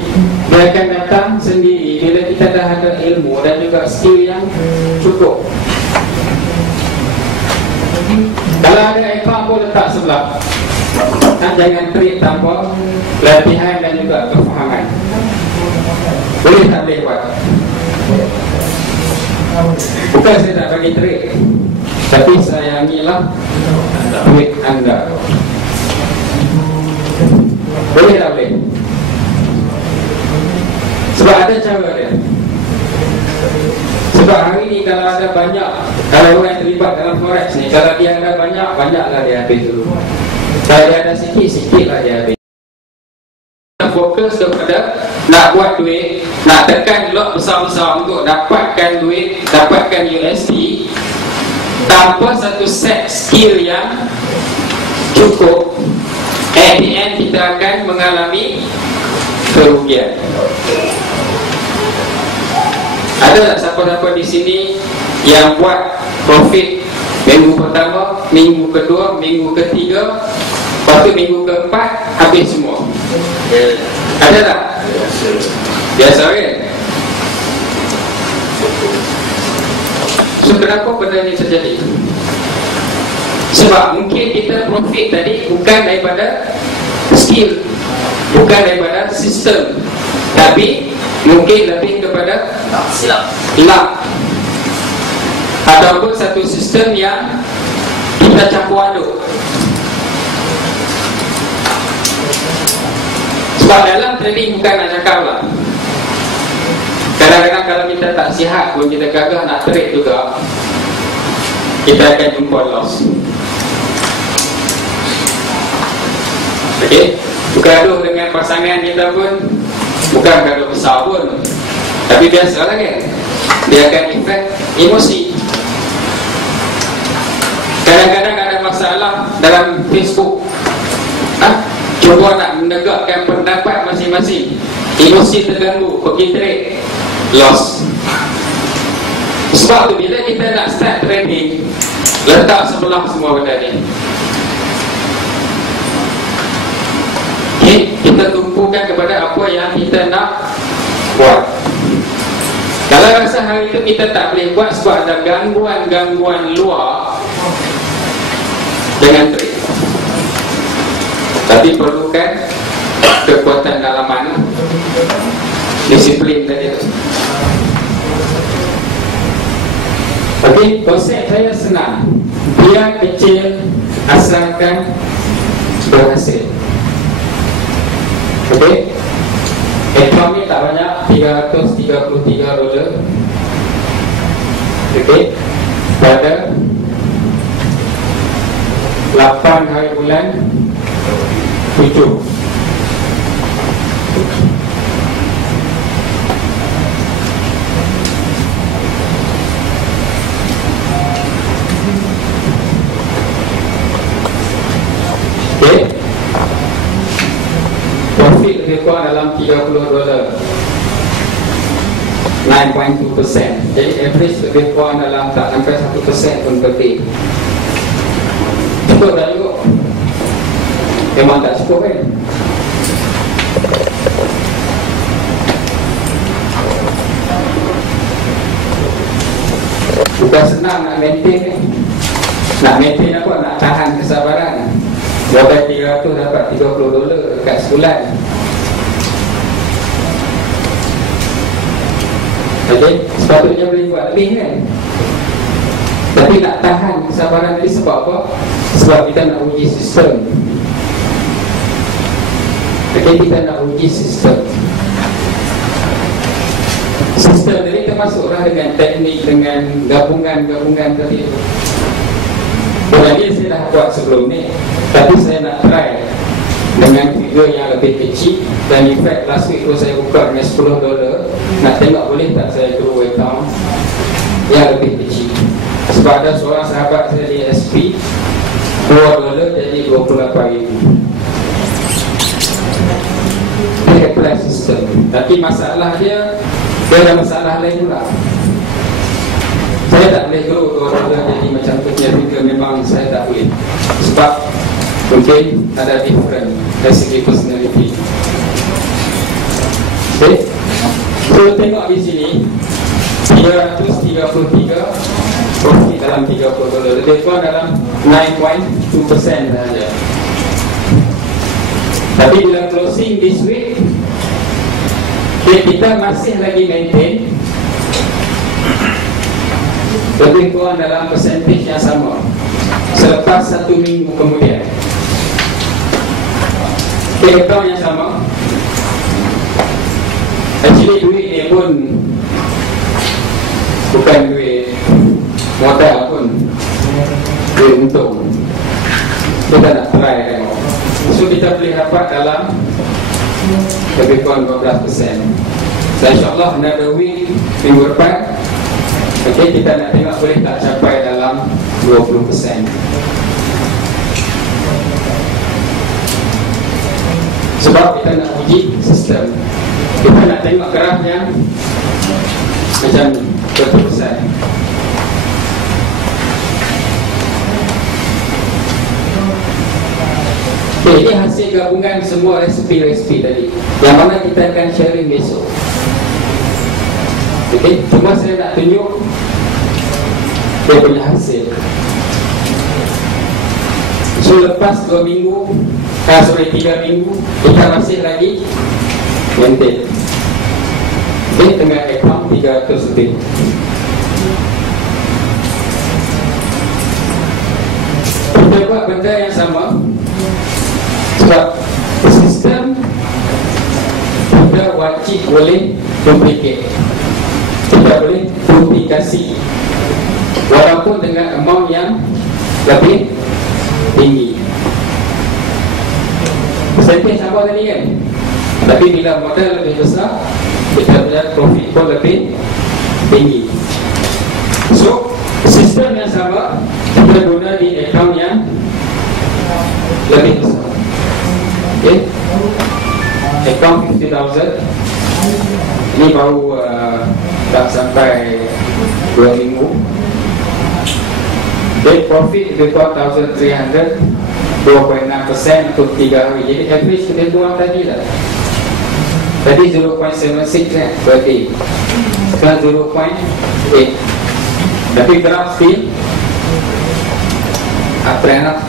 dia akan datang sendiri bila kita dah ada ilmu dan juga skill yang cukup. Kalau ada account pun letak sebelah. Jangan trade tanpa latihan dan juga kefahaman. Boleh tak boleh buat? Bukan saya tak bagi trade, tapi sayangilah duit anda. Boleh tak boleh? Sebab ada cara dia. Sebab hari ni kalau ada banyak, kalau orang terlibat dalam forex ni, kalau dia ada banyak, banyaklah dia habis dulu. Kalau dia ada sikit, sikitlah dia habis. Fokus kepada nak buat duit, nak tekan lot besar-besar untuk dapatkan duit, dapatkan USD tanpa satu set skill yang cukup. At the end kita akan mengalami kerugian. Ada tak siapa-siapa di sini yang buat profit minggu pertama, minggu kedua, minggu ketiga, lepas tu minggu keempat habis semua? Ada tak? Biasa kan? So kenapa benda ni terjadi? Sebab mungkin kita profit tadi bukan daripada skill, bukan daripada sistem, tapi mungkin lebih kepada silap ataupun satu sistem yang kita campur aduk. Sebab dalam trading bukan nak cakap lah, kadang-kadang kalau kita tak sihat pun, kita gagal nak trade juga, kita akan jumpa loss. Okey, bergaduh dengan pasangan kita pun bukan gaduh besar pun, tapi biasalah kan, dia akan efek emosi. Kadang-kadang ada masalah dalam Facebook, cuba nak menegakkan pendapat masing-masing, emosi terganggu, pergi trade, loss. Sebab tu bila kita nak start trading, letak sebelah semua benda ni. Okay, kita tumpukan kepada apa yang kita nak buat. Kalau rasa hari itu kita tak boleh buat sebab ada gangguan-gangguan luar, jangan trade. Tapi perlukan kekuatan dalaman, disiplin tadi. Okey, konsep saya senang. Biar kecil asalkan berhasil. Okey, account ni tak banyak, $333. Okey, pada 8 hari bulan 7. Okay. Profit lebih kurang dalam $30, 9.2%. Jadi average lebih kurang dalam tak sampai 1% pun per day. Cukup tak cukup? Memang tak cukup kan? Bukan senang nak maintain kan? Nak maintain apa? Nak tahan kesabaran. Buat 300 dapat $30 dekat sebulan. Okey, sepatutnya boleh buat lebih kan? Tapi nak tahan kesabaran tadi sebab apa? Sebab kita nak uji sistem. Okey, kita nak uji sistem. Sistem tadi termasuklah dengan teknik, dengan gabungan-gabungan tadi. Bukan dia saya dah buat sebelum ni, tapi saya nak try dengan figure yang lebih kecil. Dan in fact last week tu saya buka dengan $10. Nak tengok boleh tak saya grow account yang lebih kecil. Sebab ada seorang sahabat saya di SP, $2 jadi 28,000. Dia apply sistem. Tapi masalah dia ada masalah lain pula. Saya tak boleh grow $2 jadi macam tu punya figure. Memang saya tak boleh. Sebab mungkin ada different dari segi personality. Okay, so tengok di sini 333 profit dalam $30. Lebih kurang dalam 9.2% sahaja. Tapi bila closing this week, kita masih lagi maintain lebih kurang dalam percentage yang sama selepas 1 minggu kemudian. Account yang sama. Actually duit ni pun bukan duit modal pun, duit untung. Kita nak try kan. So kita boleh dapat dalam lebih kurang 12%. So insyaAllah another week, minggu depan, okay, kita nak tengok boleh tak capai dalam 20%. Sebab kita nak uji sistem. Kita nak tengok grafnya macam berterusan. Okay, ini hasil gabungan semua resipi-resipi tadi, yang mana kita akan sharing besok. Okay, cuma saya nak tunjuk dia punya hasil. So lepas 2 minggu, 3 minggu, kita masih lagi maintain. Okay, tengah account 300 lebih. Kita buat benda yang sama. Sebab sistem kita wajib boleh duplicate, kita boleh duplikasi, walaupun dengan amount yang lebih tinggi. Insentif sama tadi kan. Tapi bila modal lebih besar, kita punya profit pun lebih tinggi. So, sistem yang sama kita guna di account yang lebih besar. Okay, account 50,000. Ini baru tak sampai 2 minggu. Okay, profit lebih kurang 1,300, 2.6% untuk 3 hari. Jadi average kita buang tadi lah. Tadi 0.76 kan per day. Sekarang 0.8. Tapi graf still uptrend lah.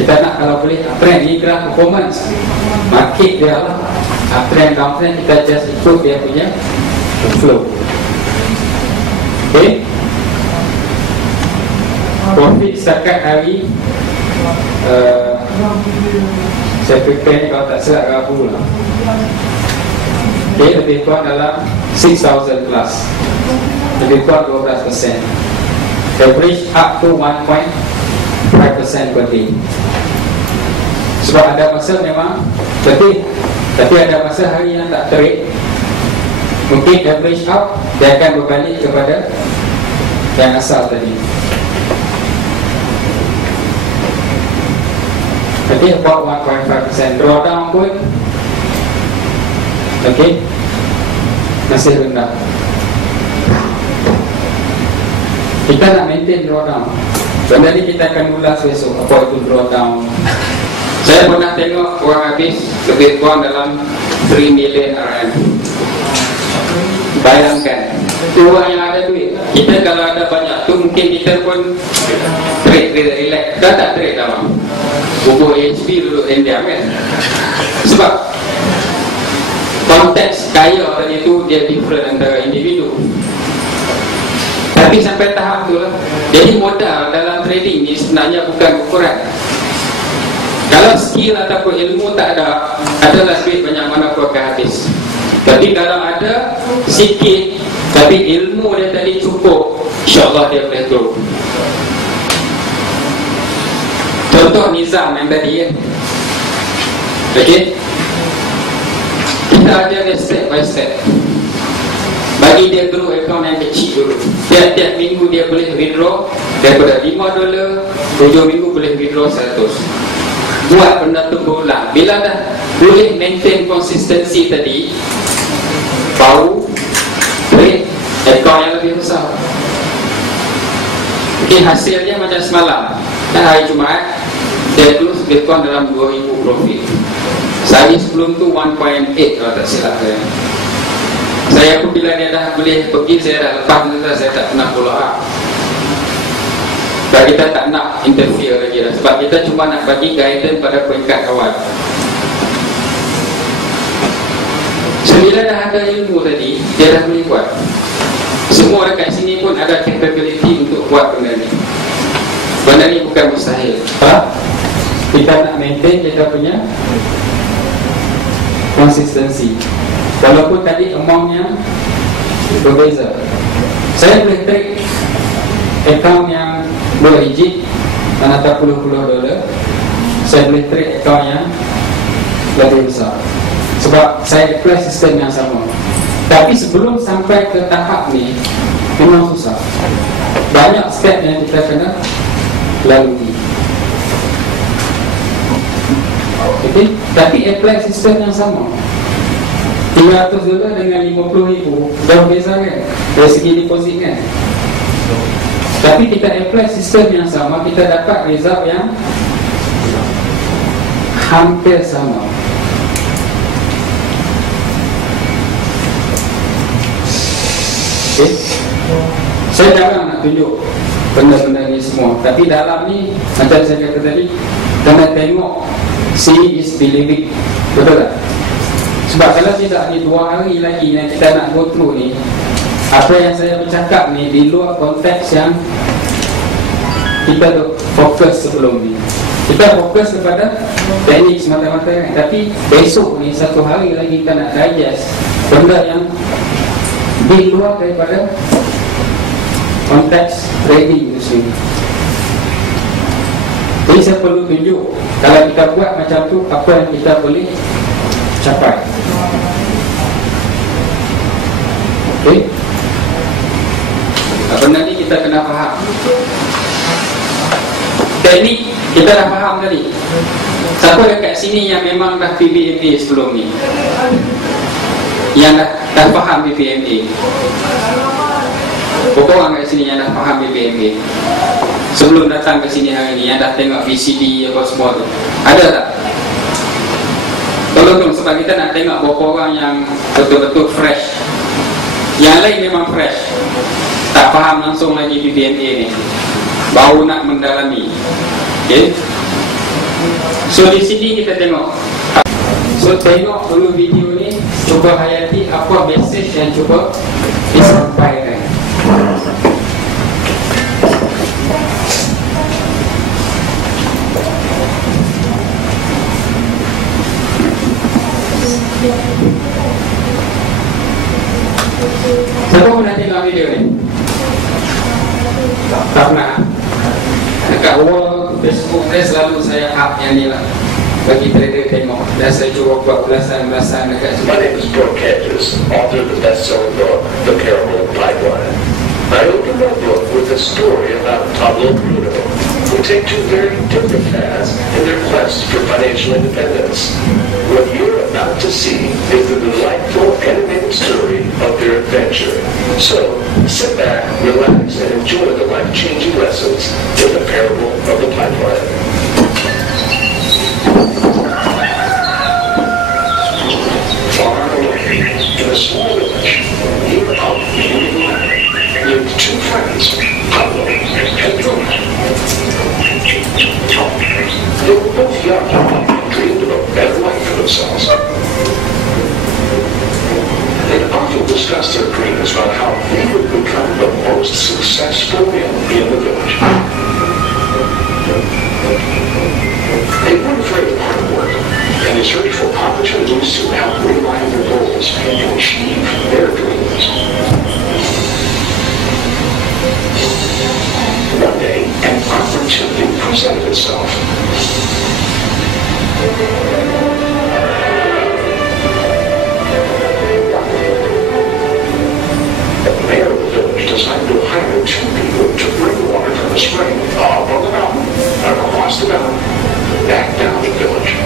Kita nak kalau boleh uptrend. Ni graf performance. Market dia lah uptrend, downtrend, kita just ikut dia punya flow. Okay, profit setakat hari saya prepare kalau tak silap Rabu lah. Okay, lebih kurang dalam 6,000 plus, lebih kurang 12%. Average up to 1.5% per day. Sebab ada masa memang lebih, tapi ada masa hari yang tak terik. Mungkin average up, dia akan berbalik kepada yang asal tadi. Jadi about 1.5%. Drawdown pun okay, masih rendah. Kita nak maintain drawdown. Benda ni kita akan ulas besok, apa itu drawdown. Saya pernah tengok orang habis lebih kurang dalam 3 million RM. Bayangkan, itu orang yang ada duit. Kita kalau ada banyak tu, mungkin kita pun trade, relax. Dah tak trade dah, bubuk HP duduk diam kan. Sebab konteks kaya tadi tu dia different antara individu. Tapi sampai tahap tu lah. Jadi modal dalam trading ni sebenarnya bukan ukuran. Kalau skill ataupun ilmu tak ada, adalah duit banyak mana pun akan habis. Tapi kalau ada sikit, tapi ilmu dia tadi cukup, insyaAllah dia boleh grow. Contoh Nizam yang tadi kan. Okay, kita ada dia step by step. Bagi dia grow account yang kecil dulu. Tiap-tiap minggu dia boleh withdraw daripada $5, 7 minggu boleh withdraw 100. Buat benda tu berulang. Bila dah boleh maintain konsistensi tadi, baru trade account yang lebih besar. Okay, hasilnya macam semalam dan hari Jumaat dia close lebih kurang dalam 2,000 profit. Sehari sebelum tu 1.8 kalau tak silap saya. Saya pun bila dia dah boleh pergi, saya dah lepas dah, saya tak pernah follow up. Dan kita tak nak interfere lagi dah. Sebab kita cuma nak bagi guidance pada peringkat awal. So bila dah ada ilmu tadi, dia dah boleh buat. Semua dekat sini pun ada capability untuk buat benda ni. Benda ni bukan mustahil. Kita nak maintain kita punya konsistensi. Walaupun tadi amountnya berbeza. Saya boleh trade account yang 2 digit dan atau puluh-puluh dolar. Saya boleh trade account yang lebih besar sebab saya apply sistem yang sama. Tapi sebelum sampai ke tahap ni memang susah. Banyak step yang kita kena lalui. Okay? Tapi apply sistem yang sama. $300 dengan 50,000 jauh beza kan dari segi deposit kan. Tapi kita apply sistem yang sama, kita dapat result yang hampir sama. Okay. Saya jarang nak tunjuk benda-benda ni semua. Tapi dalam ni, macam saya kata tadi, kena tengok see is believing. Betul tak? Sebab kalau tidak ni 2 hari lagi yang kita nak go through ni, apa yang saya bercakap ni di luar konteks yang kita fokus sebelum ni. Kita fokus kepada teknik semata-mata kan? Tapi besok ni 1 hari lagi kita nak digest benda yang di luar daripada konteks trading itu sendiri. Jadi saya perlu tunjuk kalau kita buat macam tu, apa yang kita boleh capai. Okey. Benda ni kita kena faham. Teknik kita dah faham tadi. Siapa dekat sini yang memang dah PBMA sebelum ni? Yang dah faham PBMA? Berapa orang kat sini yang dah faham PBMA? Sebelum datang ke sini hari ni, yang dah tengok VCD apa semua tu, ada tak? Tolong sebab kita nak tengok berapa orang yang betul-betul fresh. Yang lain memang fresh, tak faham langsung lagi PBMA ni, baru nak mendalami. Okay? So di sini kita tengok. So tengok dulu video ni, cuba hayati apa message yang cuba disampaikan. Siapa pernah tengok video ni? Tak pernah. Dekat wall Facebook saya selalu saya up yang ni lah, bagi trader tengok. Dan saya cuba buat belasan-belasan dekat sini. My name is Brooke Hedges, author of the best-selling book, The Parable of Pipeline. I opened my book with a story about Pablo Bruno, who take two very different paths in their quest for financial independence. What you're about to see is the delightful animated story of their adventure. So, sit back, relax, and enjoy the life-changing lessons in The Parable of the Pipeline. Far away, in a small village, near a beautiful land, lived two friends, Pablo and Bruno. They were both young and dreamed of a better life for themselves. They often discussed their dreams about how they would become the most successful men in the village. They weren't afraid of hard work, and they searched for opportunities to help realize their goals and achieve their dreams. One day, an opportunity presented itself. The mayor of the village decided to hire two people to bring water from the spring up on the mountain, across the mountain, back down to the village.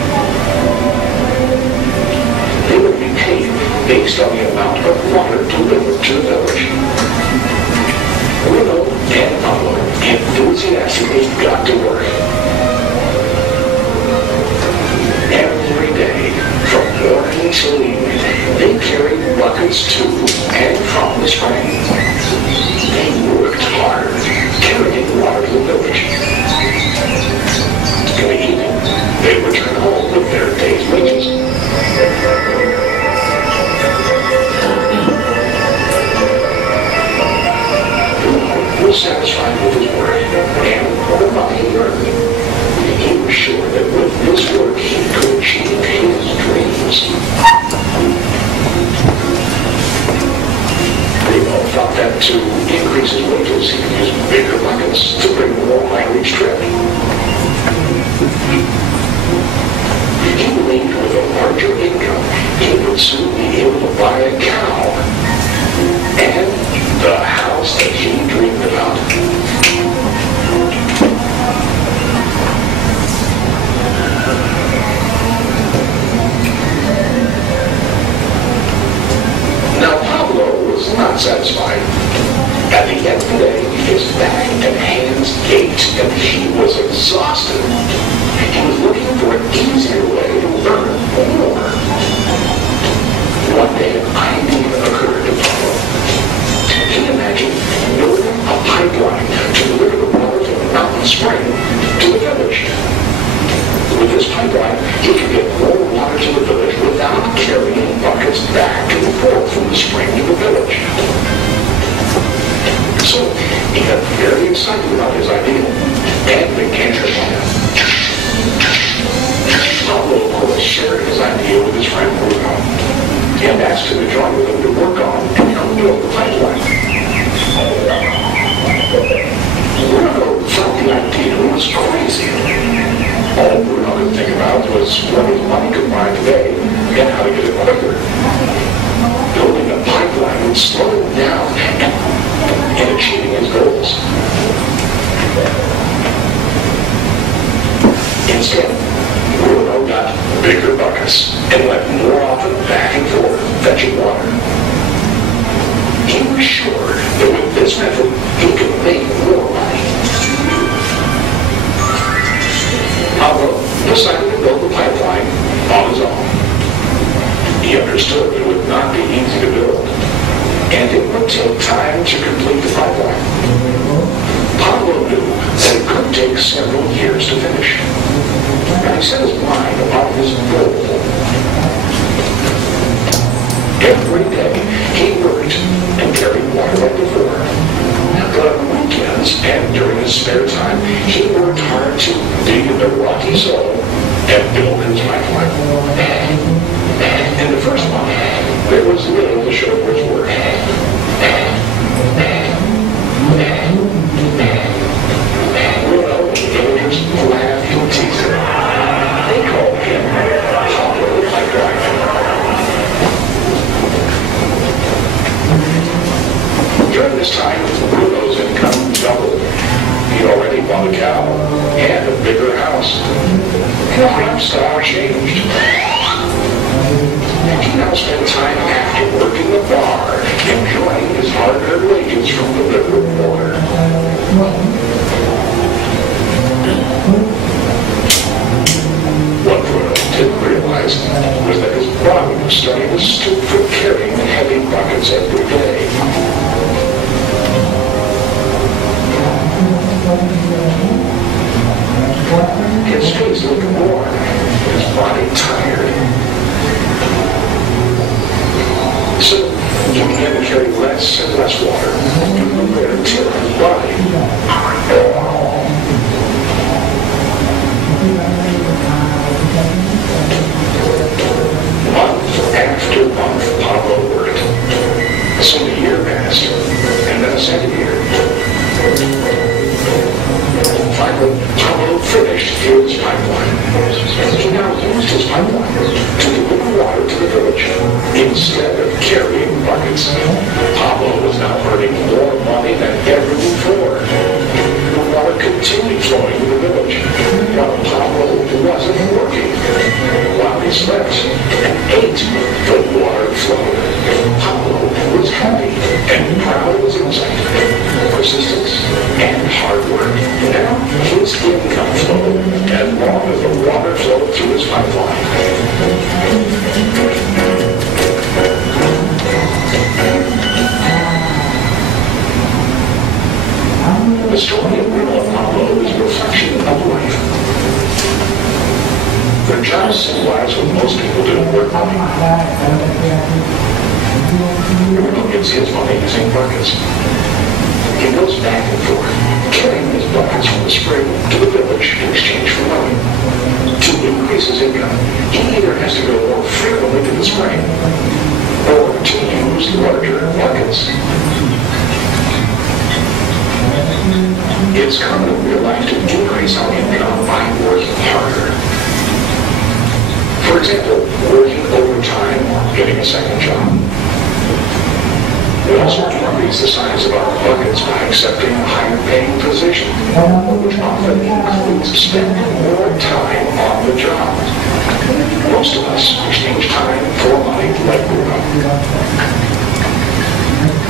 They would be paid based on the amount of water delivered to the village. Bruno and Pablo enthusiastically got to work. Every day, from morning till evening, they carried buckets to and from the spring. They worked hard, carrying water to the village. In the evening, they returned home with their day's wages. Bruno was satisfied with his work and the money he earned. He was sure that with this work he could achieve his dreams. Bruno thought that to increase his wages he could use bigger buckets to bring more water each trip. He believed with a larger income he would soon be able to buy a cow and the house that he dreamed about. Now Pablo was not satisfied. At the end of the day, his back and hands ached and he was exhausted. He was looking for an easier way to earn more. One day an idea occurred to Pablo. He imagined building a pipeline to deliver the water from the mountain spring to the village. With this pipeline, he could get more water to the village without carrying buckets back and forth from the spring to the village. So he got very excited about his idea and began to plan. Pablo, of course, shared his idea with his friend Bruno and asked him to join with him to work on and help build the pipeline. Bruno thought the idea was crazy. to think about was what his money could buy today and how to get it quicker. Building a pipeline would slow him down in achieving his goals. Instead, Bruno got bigger buckets and went more often back and forth fetching water. He was sure that with this method, he could make more money. Pablo decided to build the pipeline on his own. He understood it would not be easy to build, and it would take time to complete the pipeline. Pablo knew that it could take several years to finish, and he set his mind upon his goal. Every day, he worked and carried water like before. But on weekends and during his spare time, he worked hard to dig the rocky soil and build his pipeline. In the first month, there was little to show for his work. Bruno and the villagers laughed and teased him. They called him Pablo the Pipeline. During this time, Bruno's income doubled. He already bought a cow and a bigger house. His lifestyle changed. He now spent time after work in the bar, enjoying his hard-earned wages from the river water. What Bruno didn't realize was that his body was starting to stoop for carrying heavy buckets every day. His face looked worn, his body tired. So he began to carry less and less water due to the wear and tear on his body. Month after month, Pablo worked. Soon a year passed, and then a second year. Finally, Pablo finished his pipeline. He now used his pipeline to deliver water to the village instead of carrying buckets. Pablo was now earning more money than ever before. The water continued flowing to the village while Pablo wasn't working. While he slept and ate, the water flowed. Pablo was happy and proud of his insight, persistence, and hard work. Now his income flowed as long as the water flowed through his pipeline. The story of Bruno and Pablo is a reflection of life. The job symbolizes what most people do, work money. Bruno gets his money using buckets. He goes back and forth, carrying his buckets from the spring to the village in exchange for money. To increase his income, he either has to go more frequently to the spring or to use larger buckets. It's common in real life to increase our income by working harder. For example, working overtime or getting a second job. We also increase the size of our buckets by accepting a higher paying position, which often includes spending more time on the job. Most of us exchange time for money like Bruno.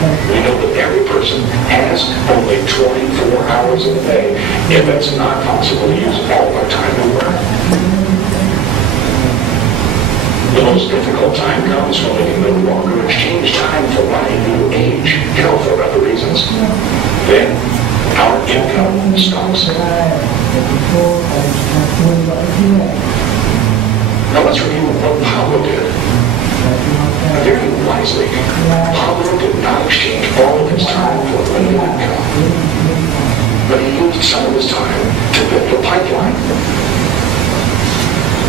We know that every person has only 24 hours in a day, if it's not possible to use all our time to work. The most difficult time comes when we can no longer exchange time for money due to age, health, or other reasons. Then, our income stops. Now let's review what Pablo did. Very wisely, Pablo did not exchange all of his time for limited income, but he used some of his time to build a pipeline.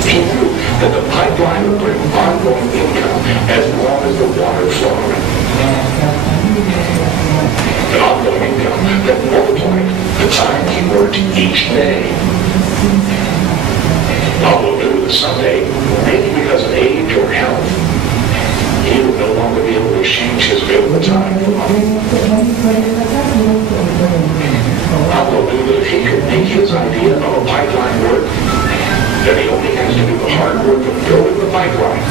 He knew that the pipeline would bring ongoing income as long as the water flowed. An ongoing income that multiplied the time he worked each day. Pablo that someday, maybe because of age or health, he would no longer be able to exchange his available time for money. Pablo knew that if he could make his idea of a pipeline work, then he only has to do the hard work of building the pipeline.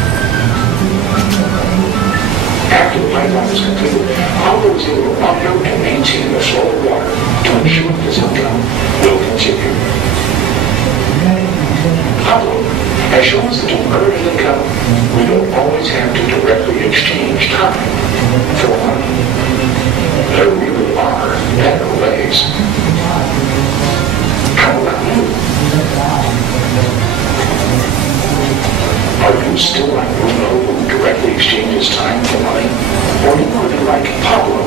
After the pipeline is completed, Pablo is able to upload and maintain the flow of water to ensure that his income will continue. Pablo has shown us that to earn an income, we don't always have to directly exchange time for money. There really are better ways. How about you? Are you still like Bruno, who directly exchanges time for money? Or are you living like Pablo,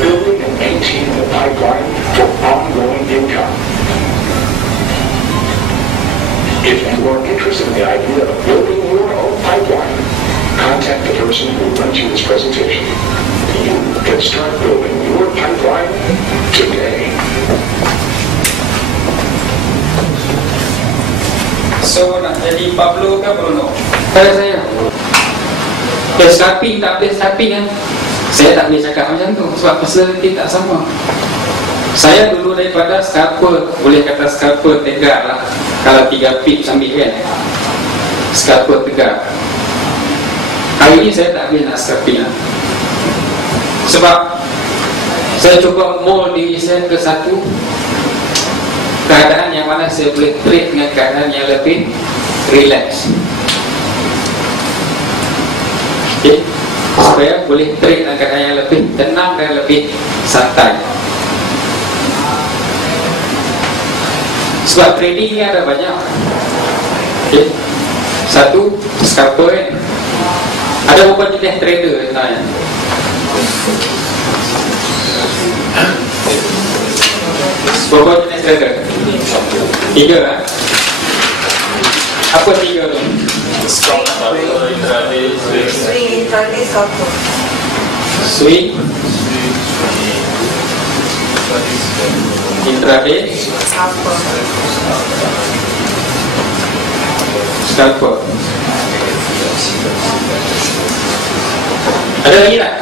building and maintaining a pipeline for ongoing income? If you are interested in the idea of building your own pipeline, contact the person who runs you this presentation. You can start building your pipeline today. So, nak jadi Pablo ke Bruno? Saya escaping tak boleh escaping kan? Saya tak boleh cakap macam tu sebab personality tak sama. Saya dulu daripada scalper, boleh kata scalper tegak lah. Kalau 3 pip ambil kan, scalper tegak. Hari ni saya tak boleh nak scalping lah. Sebab saya cuba mold diri saya ke satu keadaan yang mana saya boleh trade dengan keadaan yang lebih relax. Okay. Supaya boleh trade dengan keadaan yang lebih tenang dan lebih santai. Sebab trading ni ada banyak. Okay. Satu, scalper kan. Ada beberapa jenis trader sebenarnya. Berapa jenis trader? 3 lah. Apa 3 tu? Swing, intraday, Swing, intraday, satu. Swing, intraday, Apa? scalper. Ada lagi tak?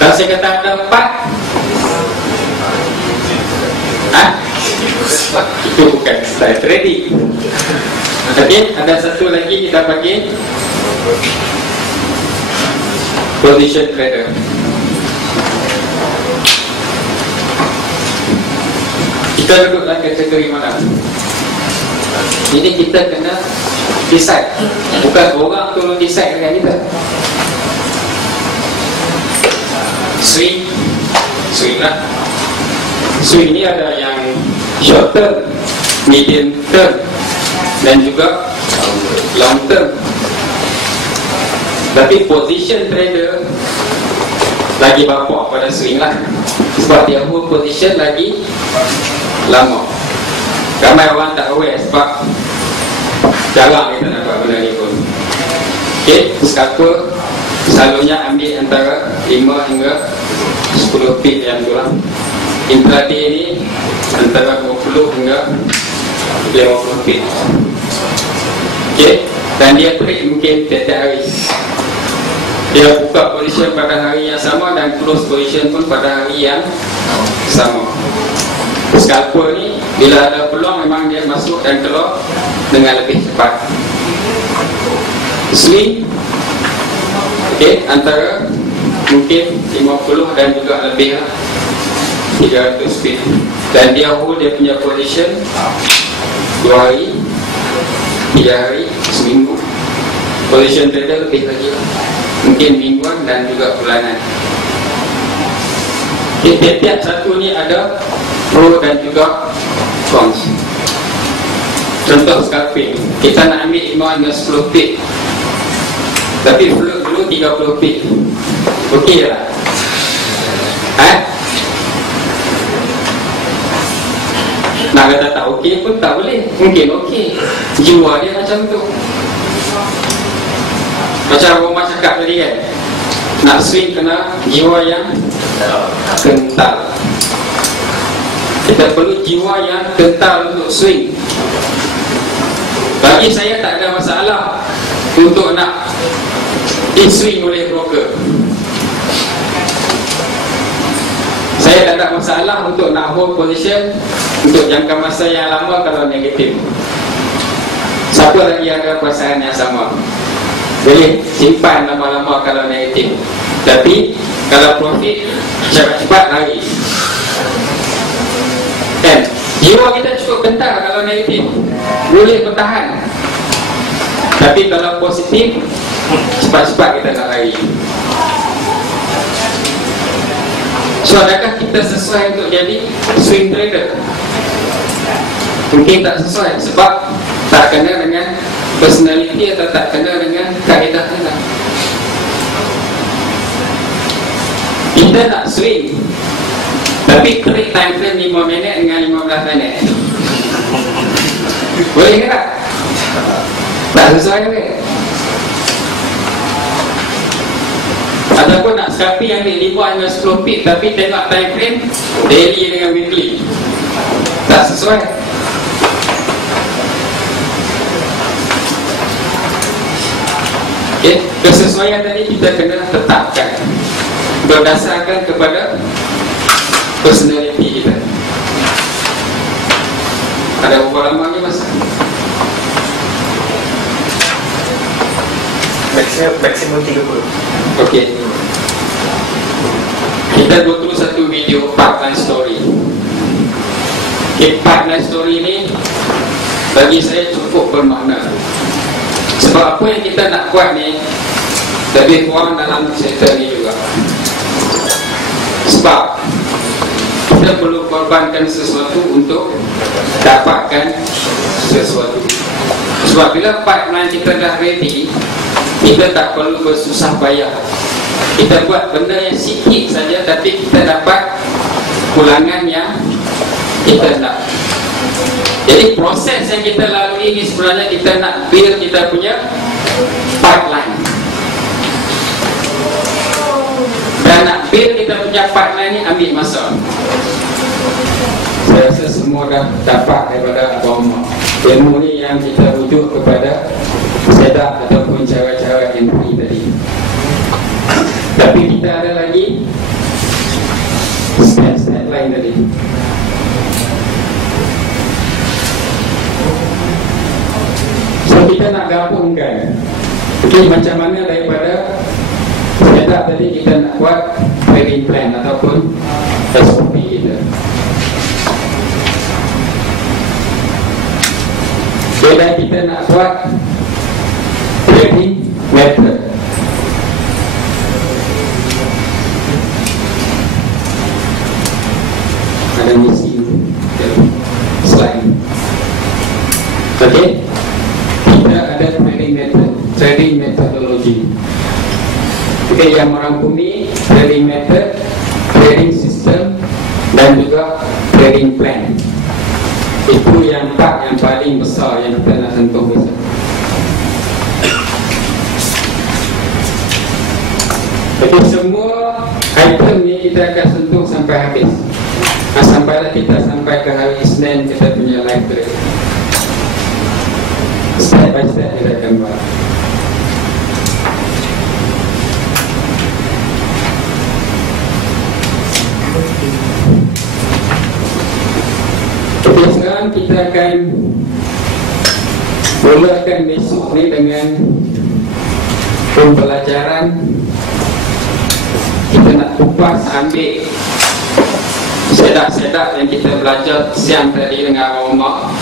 Kalau saya kata ada 4, itu bukan style trading. Okey, ada satu lagi kita panggil position trader. Kita duduk dalam kategori mana? Ini kita kena decide. Bukan orang tolong decide dengan kita. Swing, swing lah. Swing ni ada yang short term, medium term dan juga long term. Tapi position trader lagi bapak pada swing lah. Sebab dia hold position lagi lama. Ramai orang tak aware sebab jarang kita nampak benda ni pun. Okay, scalper selalunya ambil antara 5 hingga 10 pip yang tu lah. Intraday ni antara 20 hingga 50 pip. Okay, dan dia trade mungkin tiap-tiap hari. Dia buka position pada hari yang sama dan close position pun pada hari yang sama. Scalper ni bila ada peluang memang dia masuk dan keluar dengan lebih cepat. Swing, okay, antara mungkin 50 dan juga lebih lah, 300 pip. Dan dia hold dia punya position 2 hari, 3 hari, seminggu. Position trader lebih lagi lah, mungkin mingguan dan juga bulanan. Okay, tiap-tiap satu ni ada pro dan juga cons. Contoh scalping, kita nak ambil 5 hingga 10 pip, tapi float dulu 30 pip. Okey lah? Nak kata tak okey pun tak boleh. Mungkin okey, jiwa dia macam tu. Macam Roma cakap tadi kan, nak swing kena jiwa yang kental. Kita perlu jiwa yang kental untuk swing. Bagi saya tak ada masalah untuk nak di-swing oleh broker. Saya tak ada masalah untuk nak hold position untuk jangka masa yang lama kalau negatif. Siapa lagi ada perasaan yang sama? Boleh simpan lama-lama kalau negatif. Tapi kalau profit, cepat-cepat lari. Kan? Jiwa kita cukup kental kalau negatif, boleh bertahan. Tapi kalau positif, cepat-cepat kita nak lari. So, adakah kita sesuai untuk jadi swing trader? Mungkin tak sesuai sebab tak kena dengan personality atau tak kena dengan kaedah kita. Kita nak swing, tapi klik time frame 5 minit dengan 15 minit. Boleh ke tak? Tak sesuai ke? Ataupun nak scalping ambil 5 dengan 10 pip tapi tengok time frame daily dengan weekly. Tak sesuai. Okay. Kesesuaian tadi kita kena tetapkan berdasarkan kepada personality kita. Ada berapa lama ni mas? Maksimum 30. Okey. Kita go through satu video part-line story. Okay, part-line story ni bagi saya cukup bermakna. Sebab apa yang kita nak buat ni lebih kurang dalam cerita ni juga. Sebab kita perlu korbankan sesuatu untuk dapatkan sesuatu. Sebab bila part-line kita dah ready, kita tak perlu bersusah payah. Kita buat benda yang sikit saja, tapi kita dapat pulangan yang kita nak. Jadi proses yang kita lalui ini sebenarnya kita nak build kita punya pipeline. Dan nak build kita punya pipeline ni ambil masa. Saya rasa semua dah dapat daripada Abang Umar. Ilmu ni yang kita rujuk kepada setup ataupun cara-cara entry tadi. Tapi kita ada lagi step-step lain tadi. So kita nak gabungkan. Okay, macam mana daripada setup tadi kita nak buat trading plan ataupun SOP kita. Dan kita nak buat trading method. Ada misi slide. Okey. Kita ada trading methodology. Okey, yang merangkumi trading method, trading system dan juga trading plan. Itu yang part yang paling besar yang kita nak sentuh besar. Jadi semua item ni kita akan sentuh sampai habis. Sampailah kita sampai ke hari Isnin kita punya live trade. Step by step kita akan buat. Okey, sekarang kita akan mulakan besok ni dengan pembelajaran. Kita nak kupas ambil setup yang kita belajar siang tadi dengan Umar.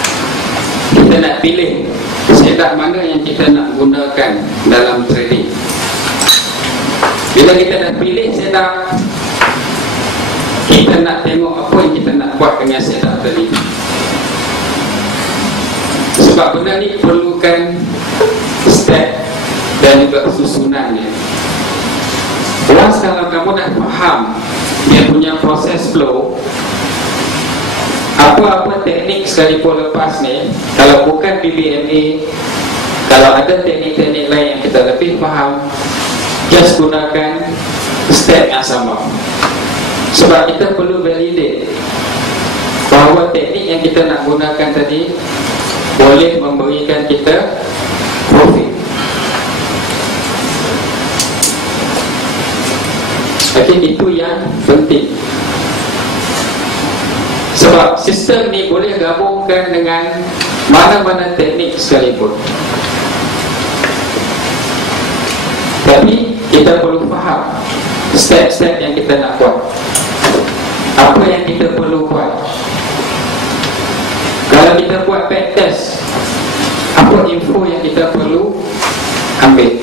Kita nak pilih setup mana yang kita nak gunakan dalam trading. Bila kita dah pilih setup, kita nak tengok apa yang kita nak buat dengan setup tadi. Sebab benda ni perlukan step dan juga susunannya. Once kalau kamu dah faham dia punya proses flow, apa-apa teknik sekalipun lepas ni, kalau bukan BBMA, kalau ada teknik-teknik lain yang kita lebih faham, just gunakan step yang sama. Sebab kita perlu validate bahawa teknik yang kita nak gunakan tadi boleh memberikan kita penting. Sebab sistem ni boleh gabungkan dengan mana-mana teknik sekalipun. Tapi kita perlu faham step-step yang kita nak buat, apa yang kita perlu buat. Kalau kita buat back test, apa info yang kita perlu ambil.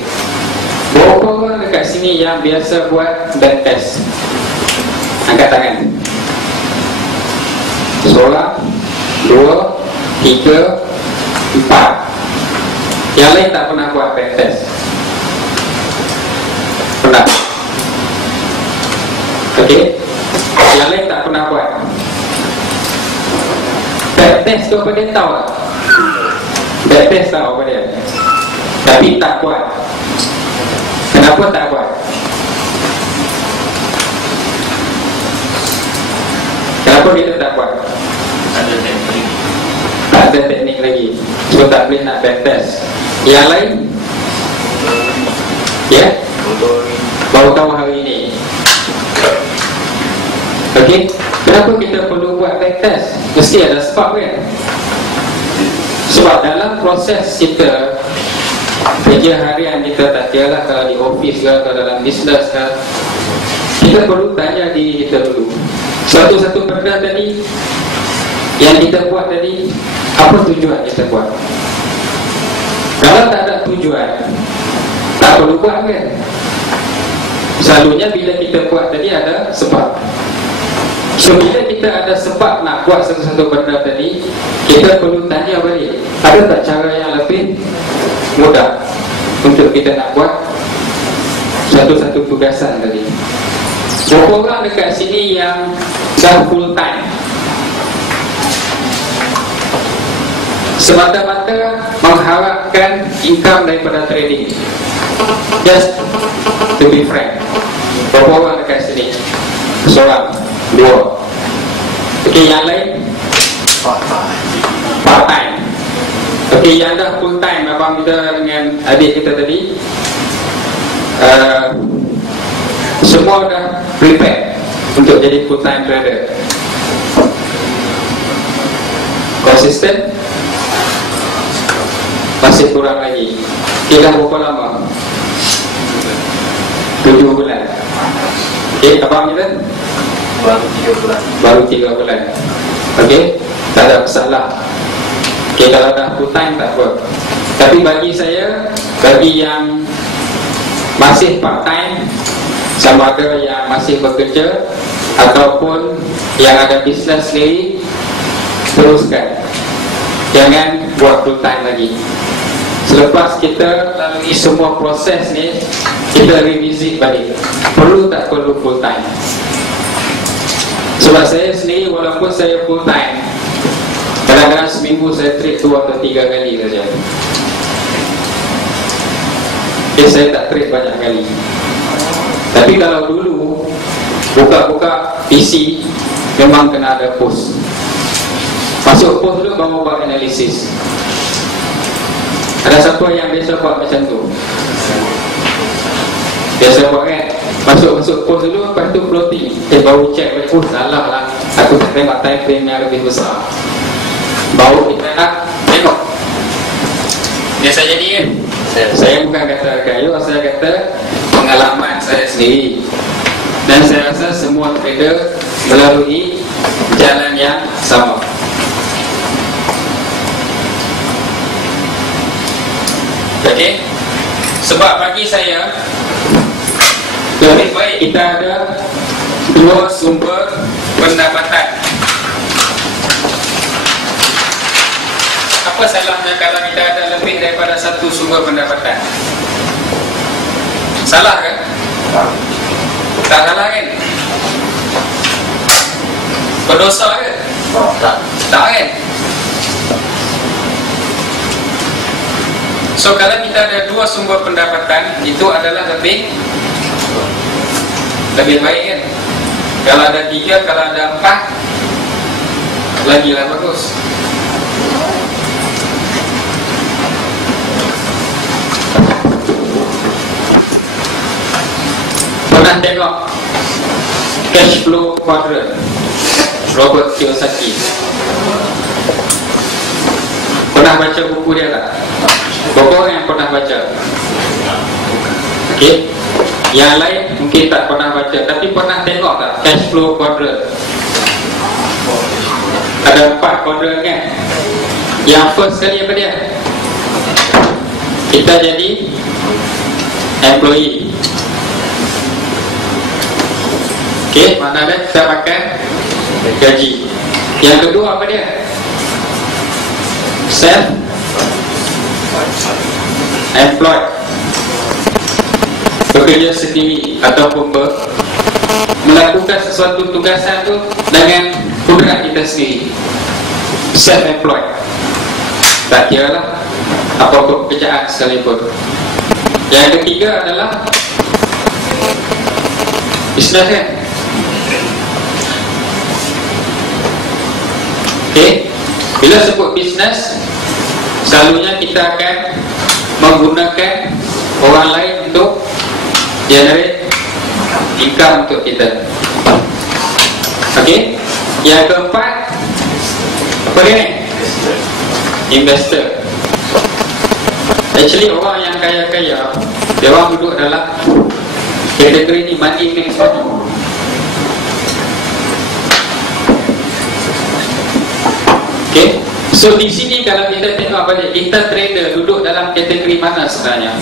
Berapa orang dekat sini yang biasa buat back test? Angkat tangan. Seorang, dua, tiga, empat. Yang lain tak pernah buat back test? Pernah? Okey. Yang lain tak pernah buat. Back test tu apa dia tahu tak? Back test tahu apa dia, tapi tak buat. Kenapa tak buat? Kenapa kita tak buat? Ada teknik. Tak ada teknik lagi, so tak boleh nak back test. Yang lain? Ya? Baru tahu hari ini. Okey, kenapa kita perlu buat back test? Mesti ada sebab kan? Sebab dalam proses kita kerja harian kita, tak kira lah kalau di office ke, atau dalam bisnes ke, kita perlu tanya diri kita dulu, satu-satu benda tadi yang kita buat tadi, apa tujuan kita buat? Kalau tak ada tujuan, tak perlu buat kan? Selalunya bila kita buat tadi ada sebab. So bila kita ada sebab nak buat satu-satu benda tadi, kita perlu tanya balik, ada tak cara yang lebih mudah untuk kita nak buat satu-satu tugasan tadi? Berapa orang dekat sini yang dah full time semata-mata mengharapkan income daripada trading? Just to be frank, berapa orang dekat sini? Seorang, dua. Okey, yang lain part time. Okey, yang dah full time, abang kita dengan adik kita tadi, semua dah prepare untuk jadi full time trader. Konsisten? Masih kurang lagi. Okey, dah berapa lama? 7 bulan. Okey, abang kita? Baru 3 bulan. Okey, tak ada masalah. Okey, kalau dah full time tak apa. Tapi bagi saya, bagi yang masih part time, sama ada yang masih bekerja ataupun yang ada bisnes sendiri, teruskan. Jangan buat full time lagi. Selepas kita lalui semua proses ni, kita revisit balik, perlu tak perlu full time. Sebab saya sendiri, walaupun saya full time, kadang-kadang seminggu saya trade 2 atau 3 kali saja. Saya tak trade banyak kali. Tapi kalau dulu buka-buka PC, memang kena ada post. Masuk post dulu baru buat analisis. Ada siapa yang biasa buat macam tu? Biasa buat kan? Masuk post dulu, lepas tu floating, baru check balik, oh salah lah, aku tak tengok time frame yang lebih besar, baru kita nak tengok. Biasa jadi kan? Saya bukan kata kayu, saya kata pengalaman saya sendiri. Dan saya rasa semua trader melalui jalan yang sama. Okey? Sebab bagi saya, lebih baik kita ada 2 sumber pendapatan. Apa salahnya kalau kita ada lebih daripada 1 sumber pendapatan? Salah kan? Tak salah kan? Berdosa ke? Tak kan? So kalau kita ada 2 sumber pendapatan, itu adalah lebih baik kan? Kalau ada 3, kalau ada 4, lagilah bagus. Pernah tengok Cash Flow Quadrant, Robert Kiyosaki. Pernah baca buku dia tak? Berapa orang yang pernah baca? Okey. Yang lain mungkin tak pernah baca, tapi pernah tengok tak Cash Flow Quadrant? Ada 4 quadrant kan? Yang first sekali apa dia? Kita jadi employee. Okey, maknanya kita makan gaji. Yang kedua apa dia? Self-employed, bekerja sendiri ataupun melakukan sesuatu tugasan tu dengan kudrat kita sendiri. Self-employed, tak kira lah apa-apa pekerjaan sekalipun. Yang ketiga adalah businessman. Okay, bila sebut bisnes, selalunya kita akan menggunakan orang lain untuk generate income untuk kita. Okay, yang keempat apa dia ni? Investor. Actually orang yang kaya-kaya, dia orang duduk dalam kategori ni, money makes money. Okay, so di sini kalau kita tengok balik, kita trader duduk dalam kategori mana sebenarnya?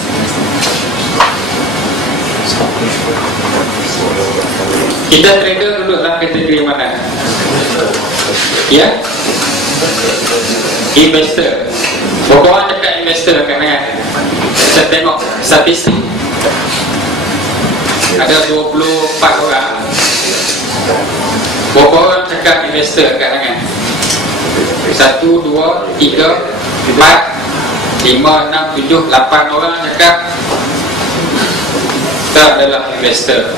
Kita trader duduk dalam kategori mana? Ya, investor. Berapa orang cakap investor kan? Kita tengok statistik, ada 24 orang. Berapa orang cakap investor kat tangan? 1, 2, 3, 4, 5, 6, 7, 8 orang cakap kita adalah investor.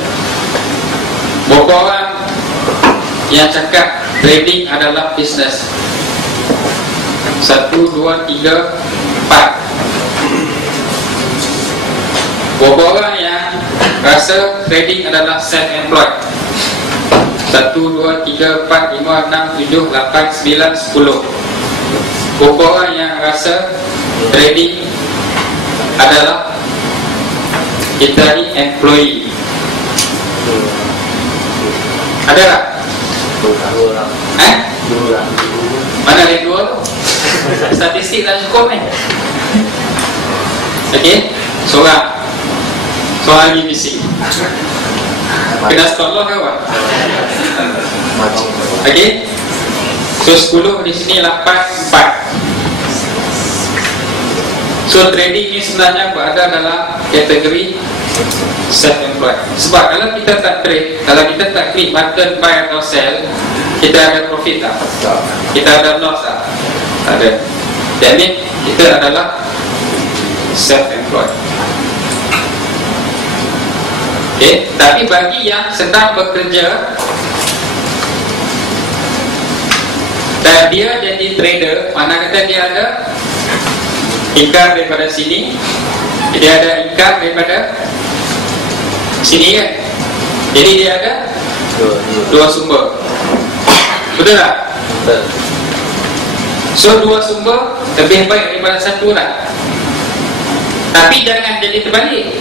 Berapa orang yang cakap trading adalah business? 1, 2, 3, 4. Berapa orang yang rasa trading adalah self-employed? 1, 2, 3, 4, 5, 6, 7, 8, 9, 10. Berapa orang yang rasa trading adalah kita ni employee? Ada tak? 2 orang. Mana ada 2 tu? Statistik tak cukup ni. Okey, seorang lagi misi. Kena sekolah ke apa? Okey, so 10 di sini 8, 4. So trading ni sebenarnya berada dalam kategori self-employed. Sebab kalau kita tak trade, kalau kita tak klik button buy atau sell, kita ada profit tak? Kita ada loss tak? Tak ada. That means kita adalah self-employed. Okay. Tapi bagi yang sedang bekerja dan dia jadi trader, mana kata dia ada income daripada sini, dia ada income daripada sini kan? Jadi dia ada dua sumber. Betul tak? Betul. So 2 sumber lebih baik daripada 1 lah. Tapi jangan jadi terbalik.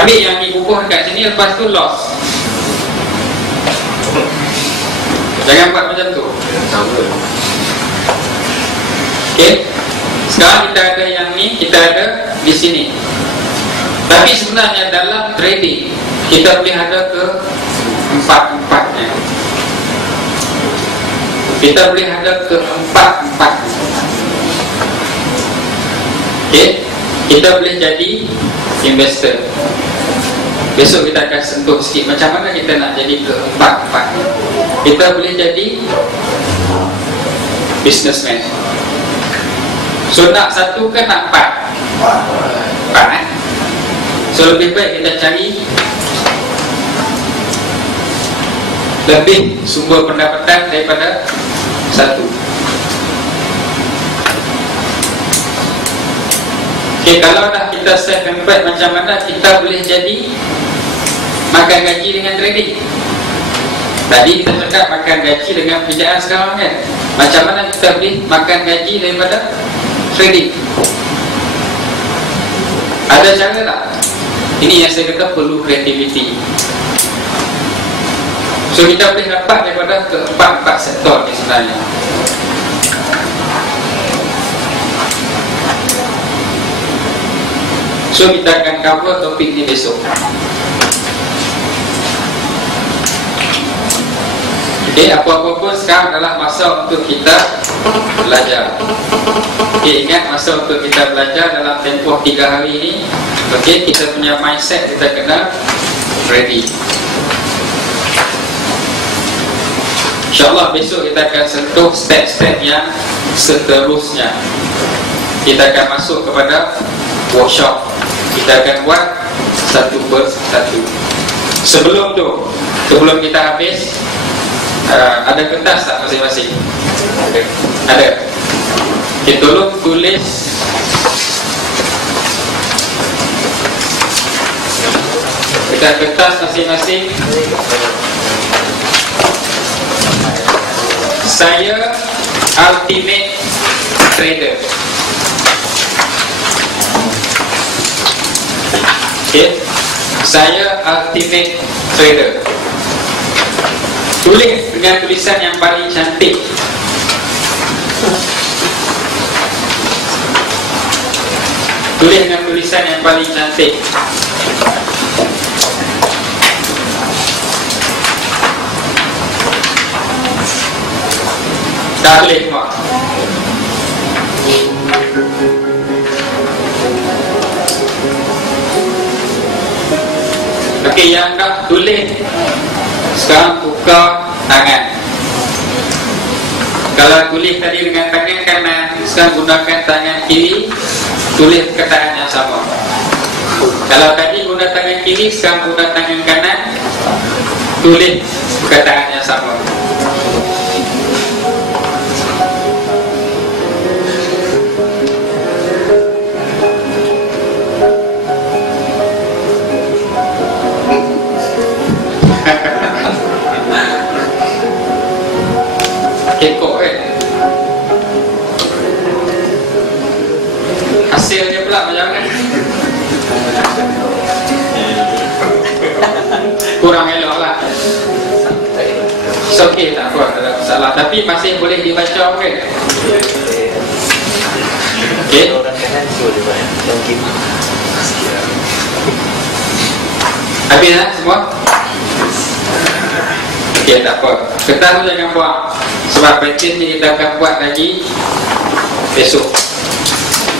Ambil yang dibubuh kat sini, lepas tu loss. Jangan buat macam tu. Okay, sekarang kita ada yang ni, kita ada di sini. Tapi sebenarnya dalam trading kita boleh ada ke empat-empatnya. Kita boleh ada ke empat-empatnya. Okay, kita boleh jadi investor. Besok kita akan sentuh sikit macam mana kita nak jadi ke empat-empatnya. Kita boleh jadi businessman. So nak 1 ke nak 4? 4 So lebih baik kita cari lebih sumber pendapatan daripada 1. Okay, kalau dah kita self-employed, macam mana kita boleh jadi makan gaji dengan trading. Tadi kita cakap makan gaji dengan kerjaan sekarang kan. Macam mana kita boleh makan gaji daripada trading? Ada cara tak? Ini yang saya kata perlu kreativiti. So kita boleh dapat daripada keempat sektor ni sebenarnya. So kita akan cover topik ni besok. Okay, apa-apa pun sekarang adalah masa untuk kita belajar. Okay, ingat masa untuk kita belajar dalam tempoh 3 hari ini. Okay, kita punya mindset kita kena ready. InsyaAllah besok kita akan sentuh step-step yang seterusnya. Kita akan masuk kepada workshop. Kita akan buat satu persatu. Sebelum tu, sebelum kita habis, ada kertas tak masing-masing? Ada. Okay, tolong tulis dekat kertas masing-masing. Saya ultimate trader. Okay. Saya ultimate trader. Tulis dengan tulisan yang paling cantik. Tulis dengan tulisan yang paling cantik. Dah boleh semua. Okey, yang dah tulis sekarang buka tangan. Kalau tulis tadi dengan tangan kanan, sekarang gunakan tangan kiri, tulis perkataan yang sama. Kalau tadi guna tangan kiri, sekarang guna tangan kanan, tulis perkataan yang sama. Kekok kan? Hasilnya pula macam mana? Kurang elok lah. It's okay, tak apa, tak ada masalah. Tapi masih boleh dibaca kan? Okay. Habis lah semua? Okay, tak apa. Kertas tu jangan buang. Sebab praktis ni kita akan buat lagi besok.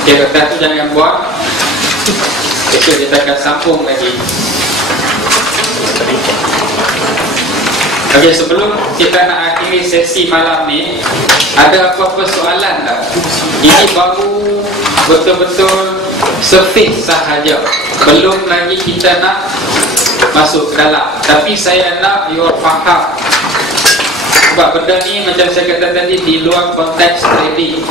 Okay, kertas tu jangan buang. Besok kita akan sambung lagi. Okay, sebelum kita nak akhiri sesi malam ni, ada apa-apa soalan tak? Ini baru betul-betul surface sahaja. Belum lagi kita nak masuk ke dalam. Tapi saya nak you faham. Sebab benda ni macam saya kata tadi, di luar konteks trading.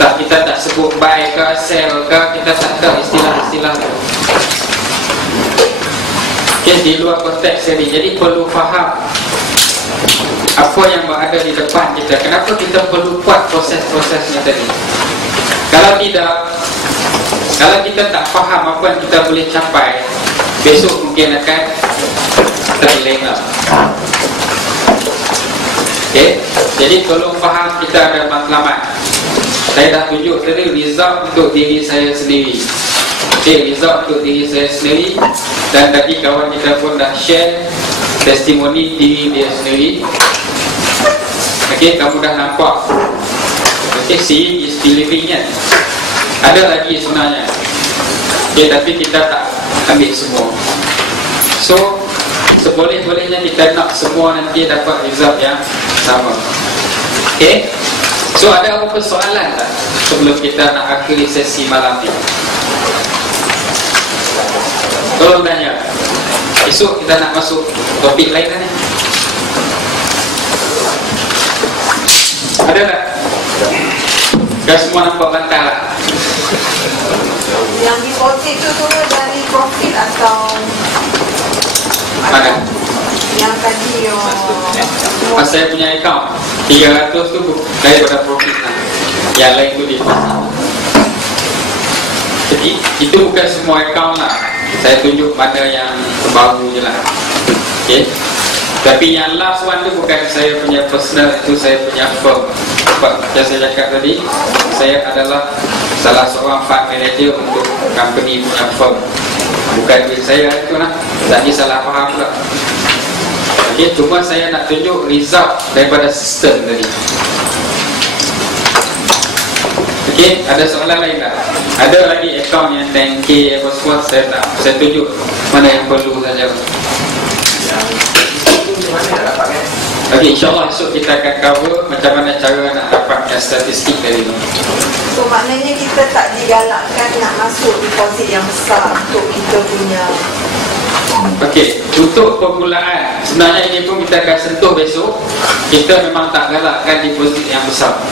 Tak, kita tak sebut buy ke sell ke, kita tak ada istilah-istilah tu. Okay, di luar konteks trading. Jadi perlu faham apa yang berada di depan kita. Kenapa kita perlu buat proses-prosesnya tadi? Kalau tidak, kalau kita tak faham apa yang kita boleh capai, besok mungkin akan terlena. Okay, jadi tolong faham kita ada matlamat. Saya dah tunjuk tadi result untuk diri saya sendiri. Okay, result untuk diri saya sendiri. Dan tadi kawan kita pun dah share testimoni diri dia sendiri. Okay, kamu dah nampak. Okay, seeing is believing kan. Ada lagi sebenarnya. Okay, tapi kita tak ambil semua. So seboleh-bolehnya kita nak semua nanti dapat result yang sama. Okay, so ada apa soalan tak sebelum kita nak akhiri sesi malam ni? Tolong tanya. Esok kita nak masuk topik lain kan? Ada tak? Kan semua nampak bantah lah. Yang deposit tu semua dari profit atau Mana? Saya punya account 300 tu daripada profit lah. Yang lain tu deposit. Jadi itu bukan semua account lah. Saya tunjuk mana yang terbaru je lah. Okay. Tapi yang last one tu bukan saya punya personal, itu saya punya firm. Sebab macam saya cakap tadi, saya adalah salah seorang fund manager untuk company punya firm. Bukan duit saya itu lah. Tak ni salah faham pula. Okay, cuma saya nak tunjuk result daripada sistem tadi. Okay, ada soalan lain tak? Ada lagi account yang 10k apa semua, saya tunjuk mana yang perlu saja. Okay, insyaAllah esok kita akan cover macam mana cara nak dapatkan statistik dari itu. So maknanya kita tak digalakkan nak masuk deposit yang besar untuk kita punya. Okey, untuk permulaan sebenarnya ini pun kita akan sentuh besok. Kita memang tak galakkan deposit yang besar.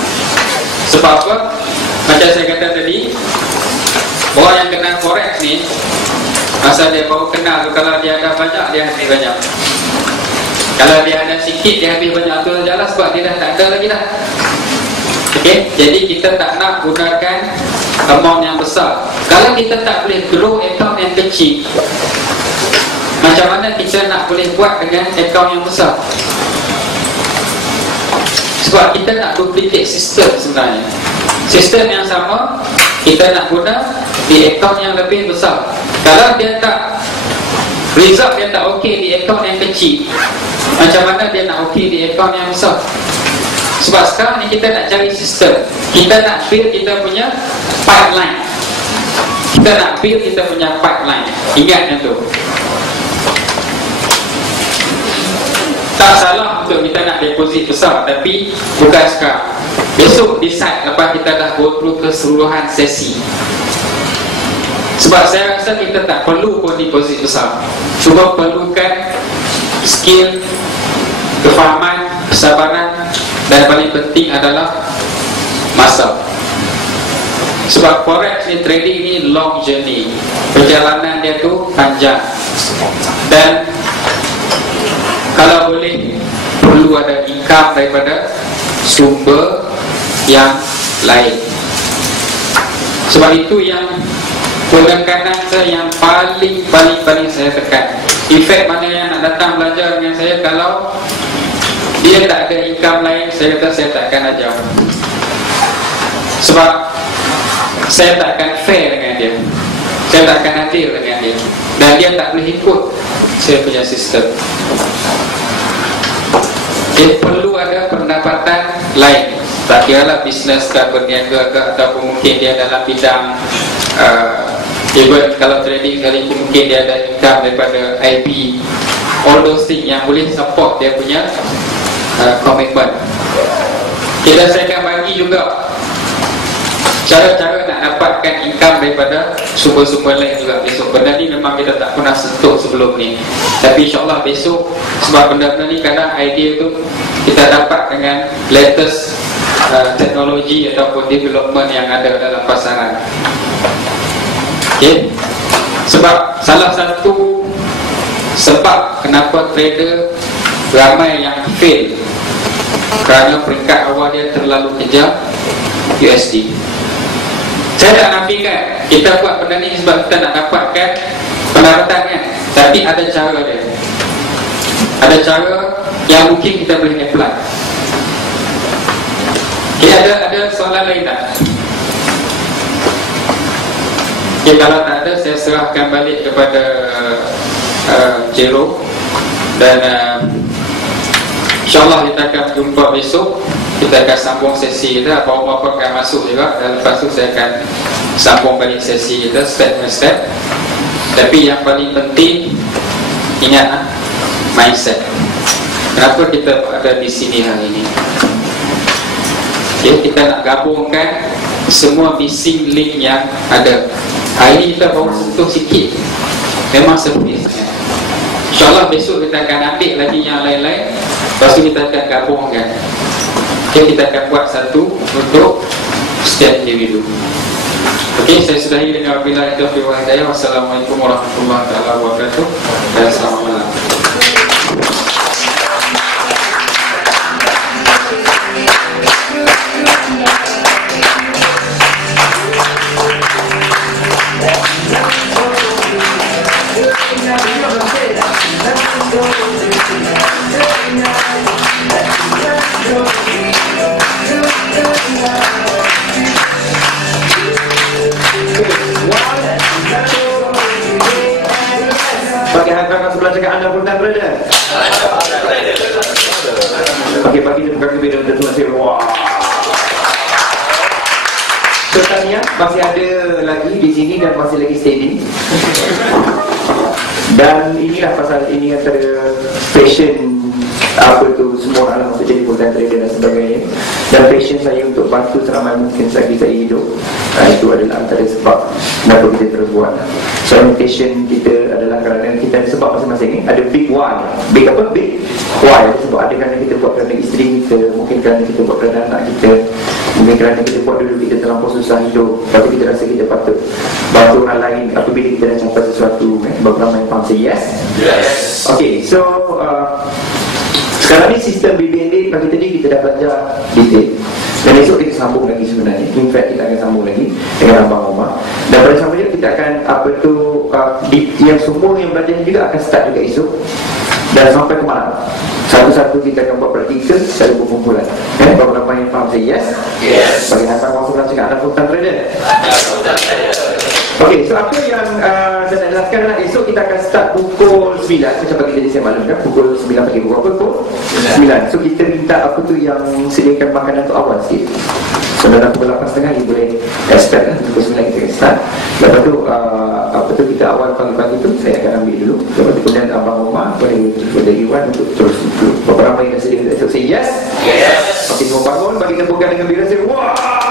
Sebab apa? Macam saya kata tadi, orang yang kenal forex ni, masa dia baru kenal tu, kalau dia ada banyak, dia habis banyak. Kalau dia ada sikit, dia habis banyak tu sajalah, sebab dia dah tak ada lagi dah. Okey, jadi kita tak nak gunakan amount yang besar. Kalau kita tak boleh grow account yang kecil, macam mana kita nak boleh buat dengan account yang besar? Sebab kita nak duplicate sistem sebenarnya. Sistem yang sama kita nak guna di account yang lebih besar. Kalau dia tak, result dia tak okey di account yang kecil, macam mana dia nak okey di account yang besar? Sebab sekarang ni kita nak cari sistem. Kita nak build kita punya pipeline. Kita nak build kita punya pipeline. Ingat yang tu. Tak salah untuk kita nak deposit besar, tapi bukan sekarang. Besok decide lepas kita dah go through keseluruhan sesi. Sebab saya rasa kita tak perlu pun deposit besar. Cuma perlukan skill, kefahaman, kesabaran, dan paling penting adalah masa. Sebab forex ni, trading ni long journey. Perjalanan dia tu panjang. Dan kalau boleh, perlu ada income daripada sumber yang lain. Sebab itu yang penekanan saya yang paling saya tekan. Efek mana yang nak datang belajar dengan saya, kalau dia tak ada income lain, saya kata saya tak akan ajar. Sebab saya tak akan fair dengan dia, saya tak akan adil dengan dia, dan dia tak boleh ikut saya punya sistem. Dia perlu ada pendapatan lain. Tak kira lah bisnes ke, berniaga ke, ataupun mungkin dia dalam bidang even kalau trading sekalipun, mungkin dia ada income daripada IB. All those things yang boleh support dia punya komitmen. Kita saya akan bagi juga cara-cara nak dapatkan income daripada sumber-sumber lain juga besok. Benda ni memang kita tak pernah sentuh sebelum ni, tapi insyaAllah besok, sebab benda-benda ni kadang idea tu kita dapat dengan latest teknologi ataupun development yang ada dalam pasaran. Okay. Sebab salah satu sebab kenapa trader ramai yang fail, kerana peringkat awal dia terlalu kejam USD. Saya tak nafikan kita buat benda ni sebab kita nak dapatkan pendapatan kan, tapi ada cara dia. Ada cara yang mungkin kita boleh apply. Okay, ada soalan lain tak? Okay, kalau tak ada, saya serahkan balik kepada Jero. Dan InsyaAllah kita akan jumpa besok. Kita akan sambung sesi kita. Apa-apa akan masuk juga, dan lepas tu saya akan sambung balik sesi kita step by step. Tapi yang paling penting, ingat mindset. Kenapa kita ada di sini hari ini? Okay, kita nak gabungkan semua missing link yang ada. Hari ini kita baru sentuh sikit, memang surface. InsyaAllah besok kita akan ambil lagi yang lain-lain, lepas tu kita akan gabungkan. Okay, kita akan buat satu untuk setiap individu. Okay, saya sudahi dengan wabillahi taufiq wal hidayah. Wassalamualaikum warahmatullahi wabarakatuh, dan selamat malam. masih ada lagi di sini dan masih lagi steady. Dan inilah pasal ini antara passion apa tu semua orang untuk jadi content trader dan sebagainya. Dan passion saya untuk bantu seramai mungkin lagi saya hidup. Itu adalah antara sebab kenapa kita terus buat. So passion kita adalah kerana kita ada sebab masing-masing. Ada big why. Big apa? Big why. Sebab ada kerana kita buat kerana isteri kita, mungkin kerana kita buat kerana anak kita, mungkin kerana kita buat dulu kita terlampau susah hidup, tapi kita rasa kita patut bantu orang lain apabila kita dah capai sesuatu. Beberapa yang faham say yes? Yes. Okay, so sekarang ni sistem BBND pagi tadi kita dah belajar detail. Dan esok kita sambung lagi sebenarnya. In fact kita akan sambung lagi dengan Abang Omar. Dan pada sama juga kita akan yang semua yang belajar juga akan start juga esok dan sampai ke malam. Satu-satu kita akan buat praktikal secara berkumpulan. Beberapa yang faham say yes? Yes. Bagi hantar orang sebelah cakap ada content trader. Okey, so apa yang saya nak jelaskan adalah esok kita akan start pukul 9. Macam pagi tadi saya maklum kan, pukul 9 pagi. Pukul apa? Pukul 9. So kita minta apa tu yang sediakan makanan tu awal sikit. So dalam pukul 8.30 ni boleh start kan. Pukul 9 kita akan start. Lepas tu apa tu kita awal pagi-pagi tu saya akan ambil dulu. Lepas tu kemudian Abang Omar boleh Iwan untuk terus beberapa yang dah sedia esok say yes. Yes. Okey, semua bangun bagi tepukan dengan bila saya wah.